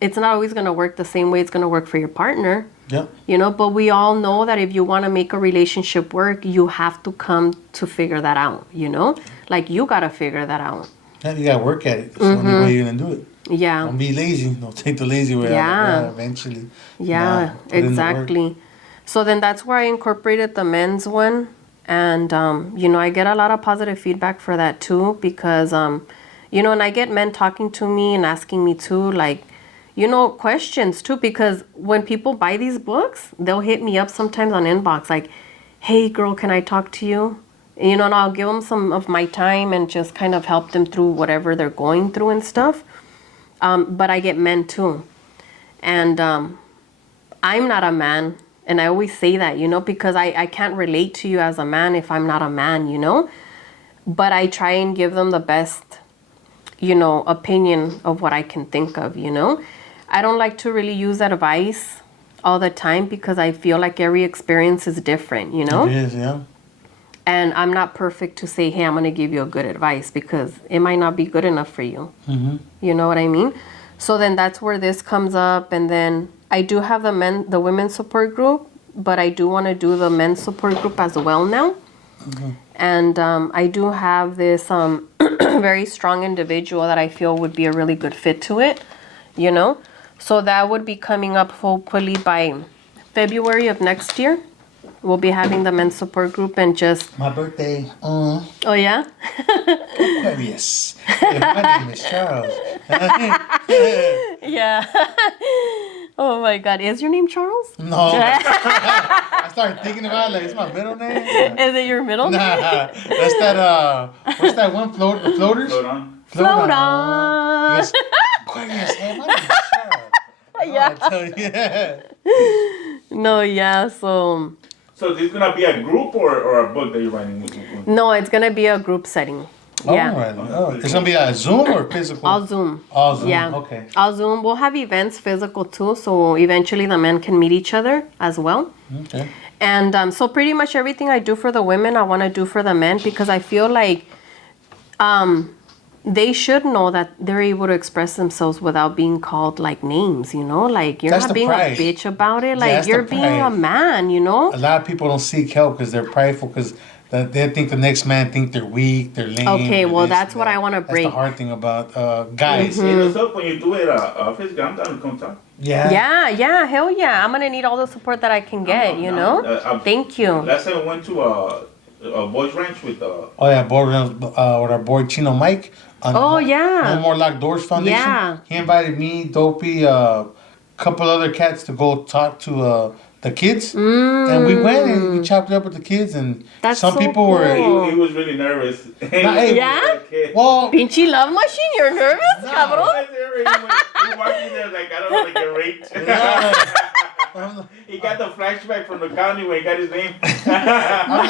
it's not always going to work the same way it's going to work for your partner. Yeah. You know, but we all know that if you want to make a relationship work, you have to come to figure that out, you know? Like, you got to figure that out. Yeah, you got to work at it. It's the only way you're going to do it. Yeah. Don't be lazy. Don't take the lazy way out eventually. Yeah, exactly. So then that's where I incorporated the men's one. And, you know, I get a lot of positive feedback for that too, because, you know, and I get men talking to me and asking me too, like, you know, questions too, because when people buy these books, they'll hit me up sometimes on inbox, like, hey girl, can I talk to you? And, you know, and I'll give them some of my time and just kind of help them through whatever they're going through and stuff. But I get men too. And I'm not a man. And I always say that, you know, because I can't relate to you as a man if I'm not a man, you know. But I try and give them the best, you know, opinion of what I can think of, you know. I don't like to really use advice all the time because I feel like every experience is different, you know. It is, yeah. And I'm not perfect to say, hey, I'm going to give you a good advice because it might not be good enough for you. Mm-hmm. You know what I mean? So then that's where this comes up. And then I do have the women's support group, but I do want to do the men's support group as well now. Mm-hmm. And I do have this very strong individual that I feel would be a really good fit to it, you know? So that would be coming up hopefully by February of next year. We'll be having the men's support group and just... My birthday. Oh, yeah? Aquarius. Hey, my name is Charles. Yeah. Oh, my God. Is your name Charles? No. I started thinking about it, like, it's my middle name. Is it your middle name? Nah. That's that, what's that one? Floaters? Float on. Float on. Yes. Aquarius. Hey, my name is Charles. Yeah. I tell you. No, yeah, so... So is this gonna be a group or a book that you're writing? No, it's gonna be a group setting. Yeah. All right. Oh, it's gonna be a Zoom or physical? All Zoom. All Zoom. Yeah. Okay. All Zoom. We'll have events physical too, so eventually the men can meet each other as well. Okay. And so pretty much everything I do for the women, I want to do for the men because I feel like they should know that they're able to express themselves without being called like names, you know? Like you're That's not being pride. a bitch about it. Like that's you're the being pride. a man, you know? A lot of people don't seek help because they're prideful because they think the next man think they're weak, they're lame. Okay, well, this, that's what I want to break. That's the hard thing about guys. Hit us up when you do it office. I'm down to come talk. Yeah, hell yeah. I'm going to need all the support that I can get, you know? Thank you. Last time we went to a boys ranch with Oh yeah, with our boy Chino Mike. Yeah. No More Locked Doors Foundation. Yeah. He invited me, Dopey, a couple other cats to go talk to the kids, and we went and we chopped it up with the kids, and That's some so people cool. were. He was really nervous. Yeah? Well, Pinchy love machine, you're nervous, cabrón? He walked in there like, I don't know, like get raped. Yeah. He got the flashback from the county when he got his name. I'm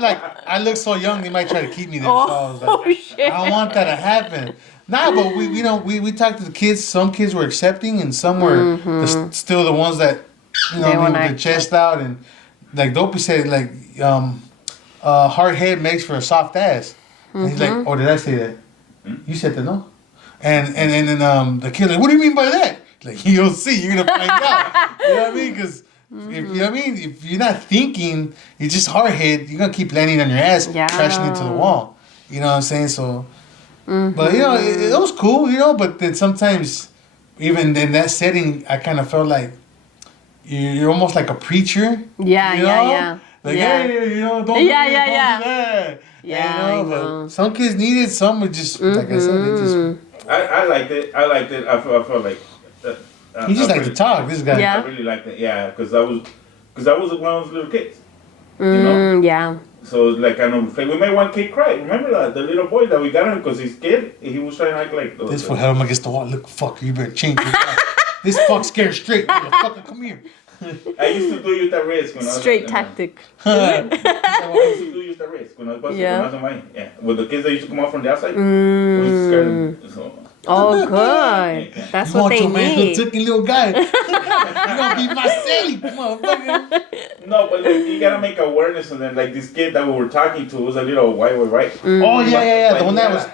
like, I look so young, they might try to keep me there. So I was like, shit. I don't want that to happen. Nah, but we talked to the kids. Some kids were accepting, and some were still the ones that, you know, with their chest out, and like Dopey said, like hard head makes for a soft ass. And he's like, oh, did I say that? You said that, no? And then the kid like, what do you mean by that? Like, you'll see, you're gonna find out. You know what I mean? Because if you're not thinking, you're just hard head, you're gonna keep landing on your ass, crashing into the wall. You know what I'm saying? So, but you know, it was cool, you know. But then sometimes, even in that setting, I kind of felt like you're almost like a preacher. Yeah, you know? yeah. Like, yeah. hey, you know, don't do that. Yeah, you know, but some kids need it. Some were just, like I said, they just. I liked it. I felt like. He just liked to talk. This guy. I really liked it. Yeah, because I was one of those little kids. You know? Yeah. So it's like, I know, like we made one kid cry. Remember the little boy that we got him because he's scared? He was trying to act like... This fool held him against the wall. Look, fucker, you better change your life. This fuck scared straight. Motherfucker, come here. I used to do use that risk. When Straight tactic. I used to do use that risk when I was busted. Yeah. With the kids that used to come out from the outside. We used to scare them. So. Oh, good. That's You what want they your man, need. good looking little guy. You gonna be my silly motherfucker. No, but like, you gotta make awareness, and then like this kid that we were talking to was a little white, right? Oh yeah. But The one he that had was.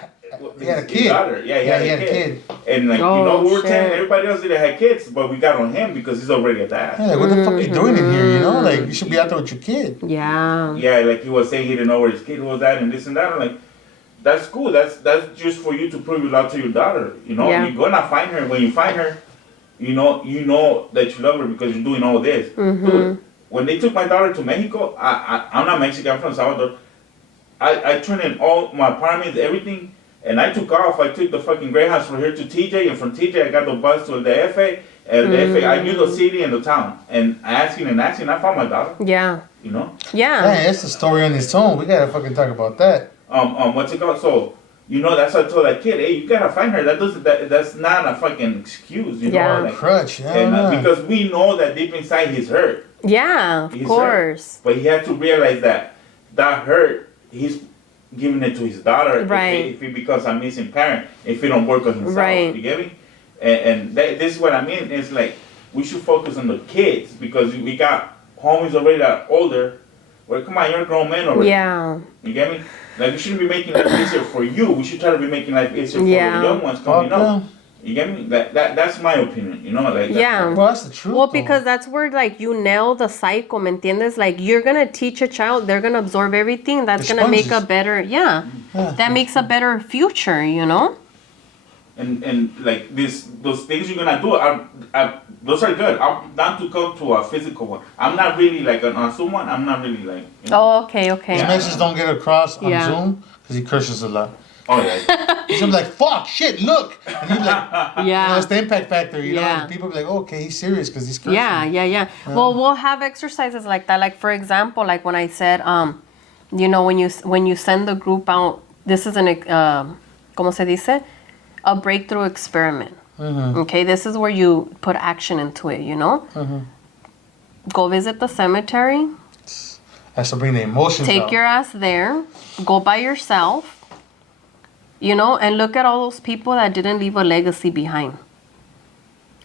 He had a his kid. daughter. Yeah, he had a kid. And like Oh, we were shit. telling everybody else that they had kids, but we got on him because he's already a dad. Yeah, like, what the fuck are you doing in here? You know, like you should be out there with your kid. Yeah. Yeah, like he was saying he didn't know where his kid was at and this and that. I'm like, that's cool. That's just for you to prove your love to your daughter. You know, Yeah. you're gonna find her. When you find her, you know that you love her because you're doing all this. Dude, when they took my daughter to Mexico, I'm not Mexican. I'm from Salvador. I turned in all my apartments, everything, and I took off. I took the fucking Greyhounds from here to TJ, and from TJ I got the bus to the FA. And the FA, I knew the city and the town. And asking, I found my daughter. Yeah. You know? Yeah. Dang, that's a story on its own. We gotta fucking talk about that. What's it called? So, you know, that's what I told that kid. Hey, you gotta find her. That's not a fucking excuse. You Yeah. know, like, Crutch. Yeah. and because we know that deep inside he's hurt. Yeah, of He's course. hurt. But he had to realize that hurt, he's giving it to his daughter. Right. If he becomes a missing parent, if he don't work on himself. Right. You get me? And this is what I mean. It's like we should focus on the kids because we got homies already that are older. Well, come on, you're a grown man already. Yeah. You get me? Like, we shouldn't be making life easier for you. We should try to be making life easier for Yeah. the young ones coming Fuck up. yeah. You get me? That's my opinion. You know, like Yeah. Well, that's the truth. Well, though. because that's where, like, you nail the cycle, ¿me entiendes? Like, you're going to teach a child, they're going to absorb everything. That's They're going to make a sponges. better, Yeah. that makes a better future, you know? and like those things you're gonna do are those are good. I'm down to come to a physical one. I'm not really like on Zoom one. I'm not really like. You know. Oh, okay, okay. His messages don't get across on Yeah. Zoom because he curses a lot. Oh yeah. He's gonna be like, "Fuck, shit, look," and he's like, Yeah. "That's the impact factor," you know. Yeah. And people be like, oh, "Okay, he's serious because he's cursing." Yeah. Well, we'll have exercises like that. Like, for example, like when I said, you know, when you send the group out, this is ¿cómo se dice? A breakthrough experiment. Okay, this is where you put action into it, you know? Go visit the cemetery. Has to bring the emotions Take out. your ass there. Go by yourself. You know, and look at all those people that didn't leave a legacy behind.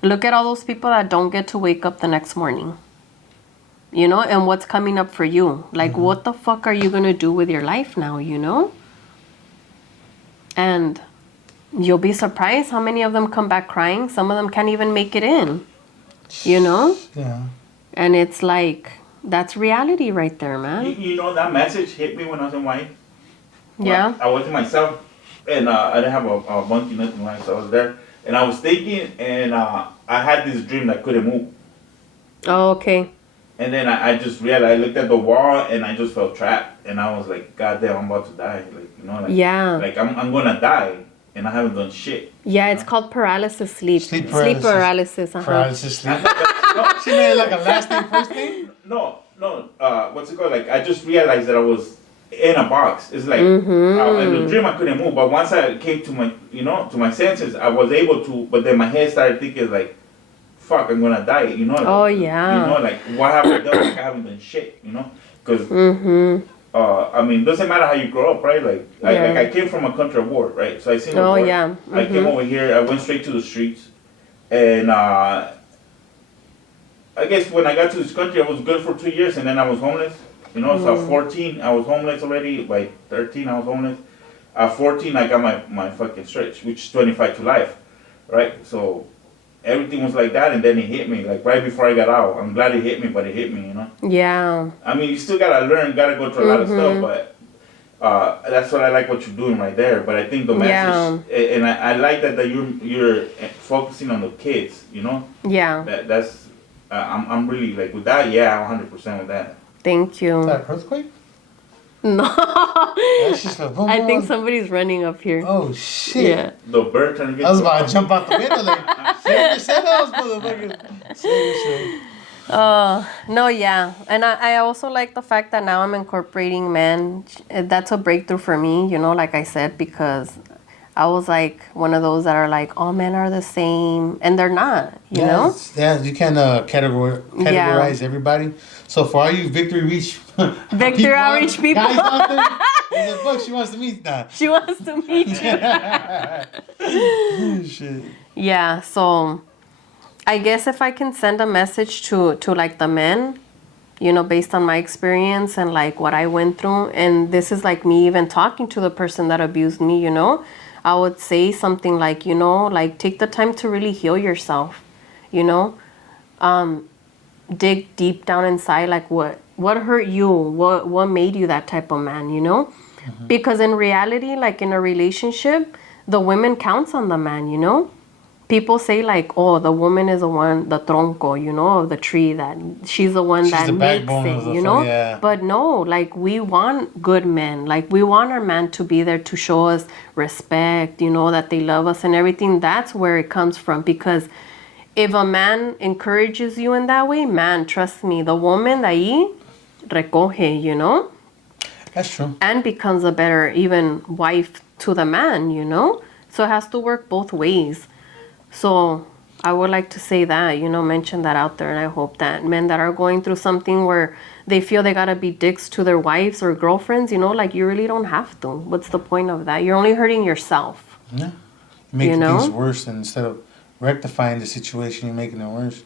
Look at all those people that don't get to wake up the next morning. You know, and what's coming up for you. Like, what the fuck are you going to do with your life now, you know? And you'll be surprised how many of them come back crying. Some of them can't even make it in. You know? Yeah. And it's like, that's reality right there, man. You know that message hit me when I was in Hawaii. Yeah. I wasn't myself, and I didn't have a monkey, nothing like. So I was there, and I was thinking, and I had this dream that I couldn't move. Oh, okay. And then I just realized, I looked at the wall, and I just felt trapped, and I was like, God damn, I'm about to die. Like, you know, like, Yeah. like I'm gonna die, and I haven't done shit. Yeah, it's called paralysis sleep. Sleep Sleep paralysis. paralysis. Paralysis sleep. No, She made it like a last thing, first thing. no, what's it called? Like, I just realized that I was in a box. It's like, in the dream I couldn't move, but once I came to my, to my senses, I was able to, but then my head started thinking like, fuck, I'm gonna die, you know? Like, Oh, yeah. You know, like, what have I done? Like, I haven't done shit, you know? Because, I mean, doesn't matter how you grow up, right? Like, Yeah. I came from a country of war, right? So I seen the Oh, war. yeah. I came over here, I went straight to the streets, and, I guess when I got to this country, I was good for 2 years, and then I was homeless. You know, so at 14, I was homeless already. By 13, I was homeless. At 14, I got my fucking stretch, which is 25 to life, right? So everything was like that, and then it hit me, like right before I got out. I'm glad it hit me, but it hit me, you know? Yeah. I mean, you still gotta learn, gotta go through a lot of stuff, but that's what I like what you're doing right there. But I think the message, and I like that you're focusing on the kids, you know? Yeah. That's I'm really like with that. Yeah, I'm 100% with that. Thank you. Is that an earthquake? No. That's just a boom, I think boom. somebody's running up here. Oh shit! Yeah. The bird trying to get. I was about to jump out the window like, save yourselves, motherfucker. Save yourself. No, yeah. And I also like the fact that now I'm incorporating men. That's a breakthrough for me, you know, like I said, because I was like one of those that are like, all men are the same, and they're not, you know? Yeah, you can't categorize everybody. So for all you Victory Reach Victory Outreach people. guys out there, there's a book she wants to meet now. She wants to meet you. Shit. Yeah, so I guess if I can send a message to like the men, you know, based on my experience and like what I went through, and this is like me even talking to the person that abused me, you know, I would say something like, you know, like take the time to really heal yourself, you know, dig deep down inside, like what hurt you, what made you that type of man, you know, because in reality, like in a relationship, the women counts on the man, you know. People say like, oh, the woman is the one, the tronco, you know, of the tree, that she's the one that makes it, you know. Yeah. But no, like we want good men. Like we want our man to be there to show us respect, you know, that they love us and everything. That's where it comes from. Because if a man encourages you in that way, man, trust me, the woman de ahí recoge, you know. That's true. And becomes a better even wife to the man, you know. So it has to work both ways. So I would like to say that, you know, mention that out there. And I hope that men that are going through something where they feel they got to be dicks to their wives or girlfriends, you know, like you really don't have to. What's the point of that? You're only hurting yourself. Yeah. Making things worse, and instead of rectifying the situation, you're making it worse.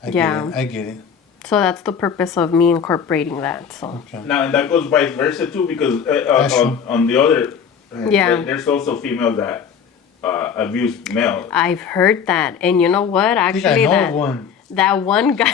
I get it. So that's the purpose of me incorporating that. So Now, and that goes vice versa too, because on the other, there's also females that abuse males. I've heard that, and you know what? Actually, that one guy.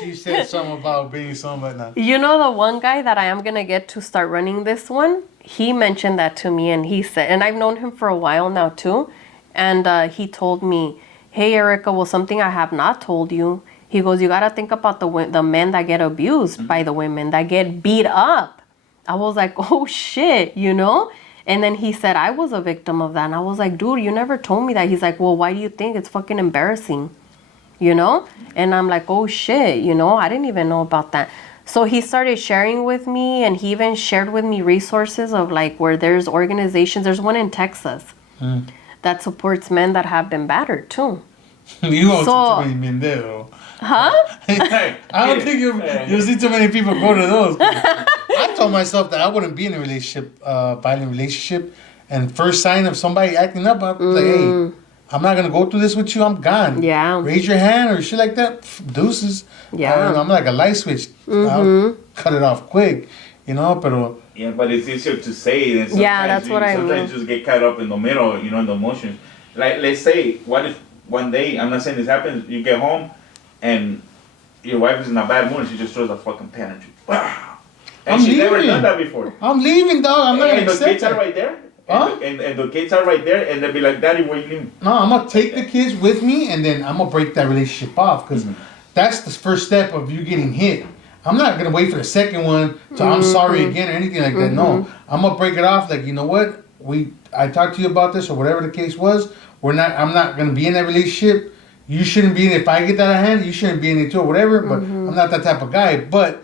She said something about being somebody now. You know, the one guy that I am gonna get to start running this one. He mentioned that to me, and he said, and I've known him for a while now too, and he told me, "Hey, Erika, well, something I have not told you." He goes, "You gotta think about the men that get abused by the women, that get beat up." I was like, "Oh shit," you know. And then he said, I was a victim of that. And I was like, dude, you never told me that. He's like, well, why do you think? It's fucking embarrassing, you know? And I'm like, oh shit, you know, I didn't even know about that. So he started sharing with me, and he even shared with me resources of like where there's organizations. There's one in Texas that supports men that have been battered too. You won't see too many men there, though. Huh? I don't think you'll see too many people go to those. I told myself that I wouldn't be in a relationship, violent relationship, and first sign of somebody acting up, I'm like, hey, I'm not gonna go through this with you. I'm gone. Yeah. Raise your hand or shit like that. Deuces. Yeah. I'm like a light switch. I'll cut it off quick, you know. But it's easier to say than sometimes. Yeah, that's what I mean. Sometimes you just get caught up in the middle, you know, in the emotions. Like, let's say, what if one day, I'm not saying this happens, you get home and your wife is in a bad mood and she just throws a fucking pen at you. And she's never done that before. I'm leaving, dog. I'm not gonna accept the kids are right there. Huh? And the kids are right there, and they'll be like, Daddy, where you leaving? No, I'm gonna take the kids with me, and then I'm gonna break that relationship off, because that's the first step of you getting hit. I'm not gonna wait for the second one to I'm sorry again or anything like that. No, I'm gonna break it off. Like, you know what? I talked to you about this or whatever the case was. I'm not gonna be in that relationship. You shouldn't be in it. If I get that out of hand, you shouldn't be in it too or whatever. But I'm not that type of guy. But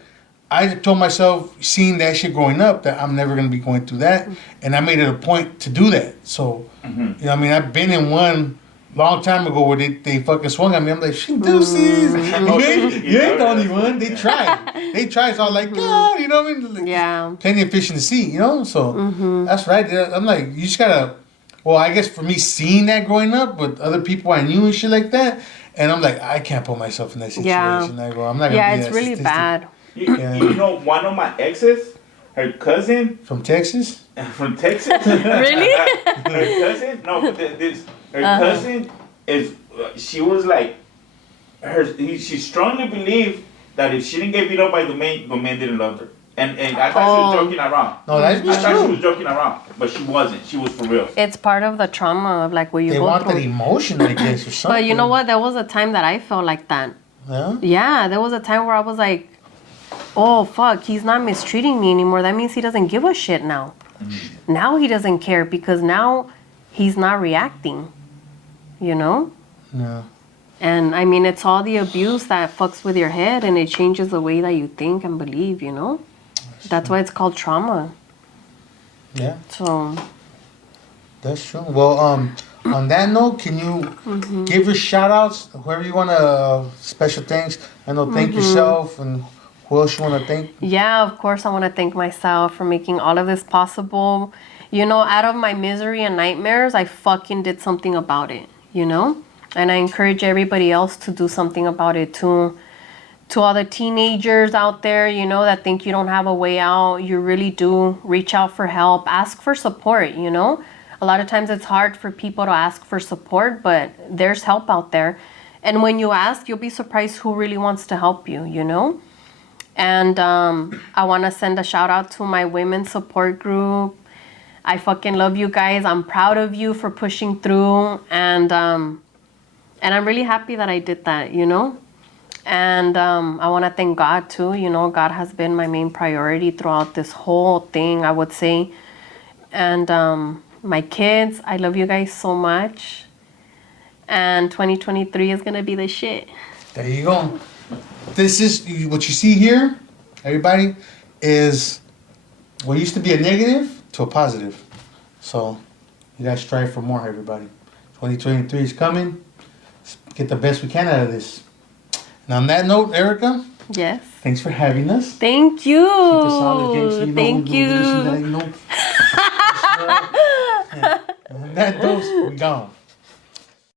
I told myself, seeing that shit growing up, that I'm never gonna be going through that, and I made it a point to do that. So, you know what I mean? I've been in one long time ago where they fucking swung at me. I'm like, shit, deuces. You ain't the only one. They tried. So I'm like, God, you know what I mean? Like, plenty of fish in the sea, you know? So that's right. I'm like, you just gotta. Well, I guess for me, seeing that growing up with other people I knew and shit like that, and I'm like, I can't put myself in that situation. I go, I'm not gonna be it's really bad. You know, one of my exes, her cousin from Texas. Really? Her cousin? No, her cousin is. She was like, she strongly believed that if she didn't get beat up by the men didn't love her. And I thought she was joking around. No, that's true. I thought she was joking around, but she wasn't. She was for real. It's part of the trauma of like what you go through. They want that emotion, I guess, or something. But you know what? There was a time that I felt like that. Yeah? Yeah, there was a time where I was like, oh, fuck, he's not mistreating me anymore. That means he doesn't give a shit now. Now he doesn't care because now he's not reacting, you know? Yeah. And I mean, it's all the abuse that fucks with your head, and it changes the way that you think and believe, you know? That's why it's called trauma. Yeah. So. That's true. Well, on that note, can you give your shout outs, whoever you want to, special thanks? I know, thank yourself, and who else you want to thank? Yeah, of course, I want to thank myself for making all of this possible. You know, out of my misery and nightmares, I fucking did something about it, you know? And I encourage everybody else to do something about it too. To all the teenagers out there, you know, that think you don't have a way out, you really do. Reach out for help. Ask for support, you know? A lot of times it's hard for people to ask for support, but there's help out there. And when you ask, you'll be surprised who really wants to help you, you know? And I want to send a shout out to my women's support group. I fucking love you guys. I'm proud of you for pushing through. And I'm really happy that I did that, you know? And I want to thank God too. You know, God has been my main priority throughout this whole thing, I would say. And my kids, I love you guys so much. And 2023 is going to be the shit. There you go. This is what you see here, everybody, is what used to be a negative to a positive. So you guys strive for more, everybody. 2023 is coming. Let's get the best we can out of this. And on that note, Erika. Yes. Thanks for having us. Thank you. Keep us all against, Thank you. On that note, we gone.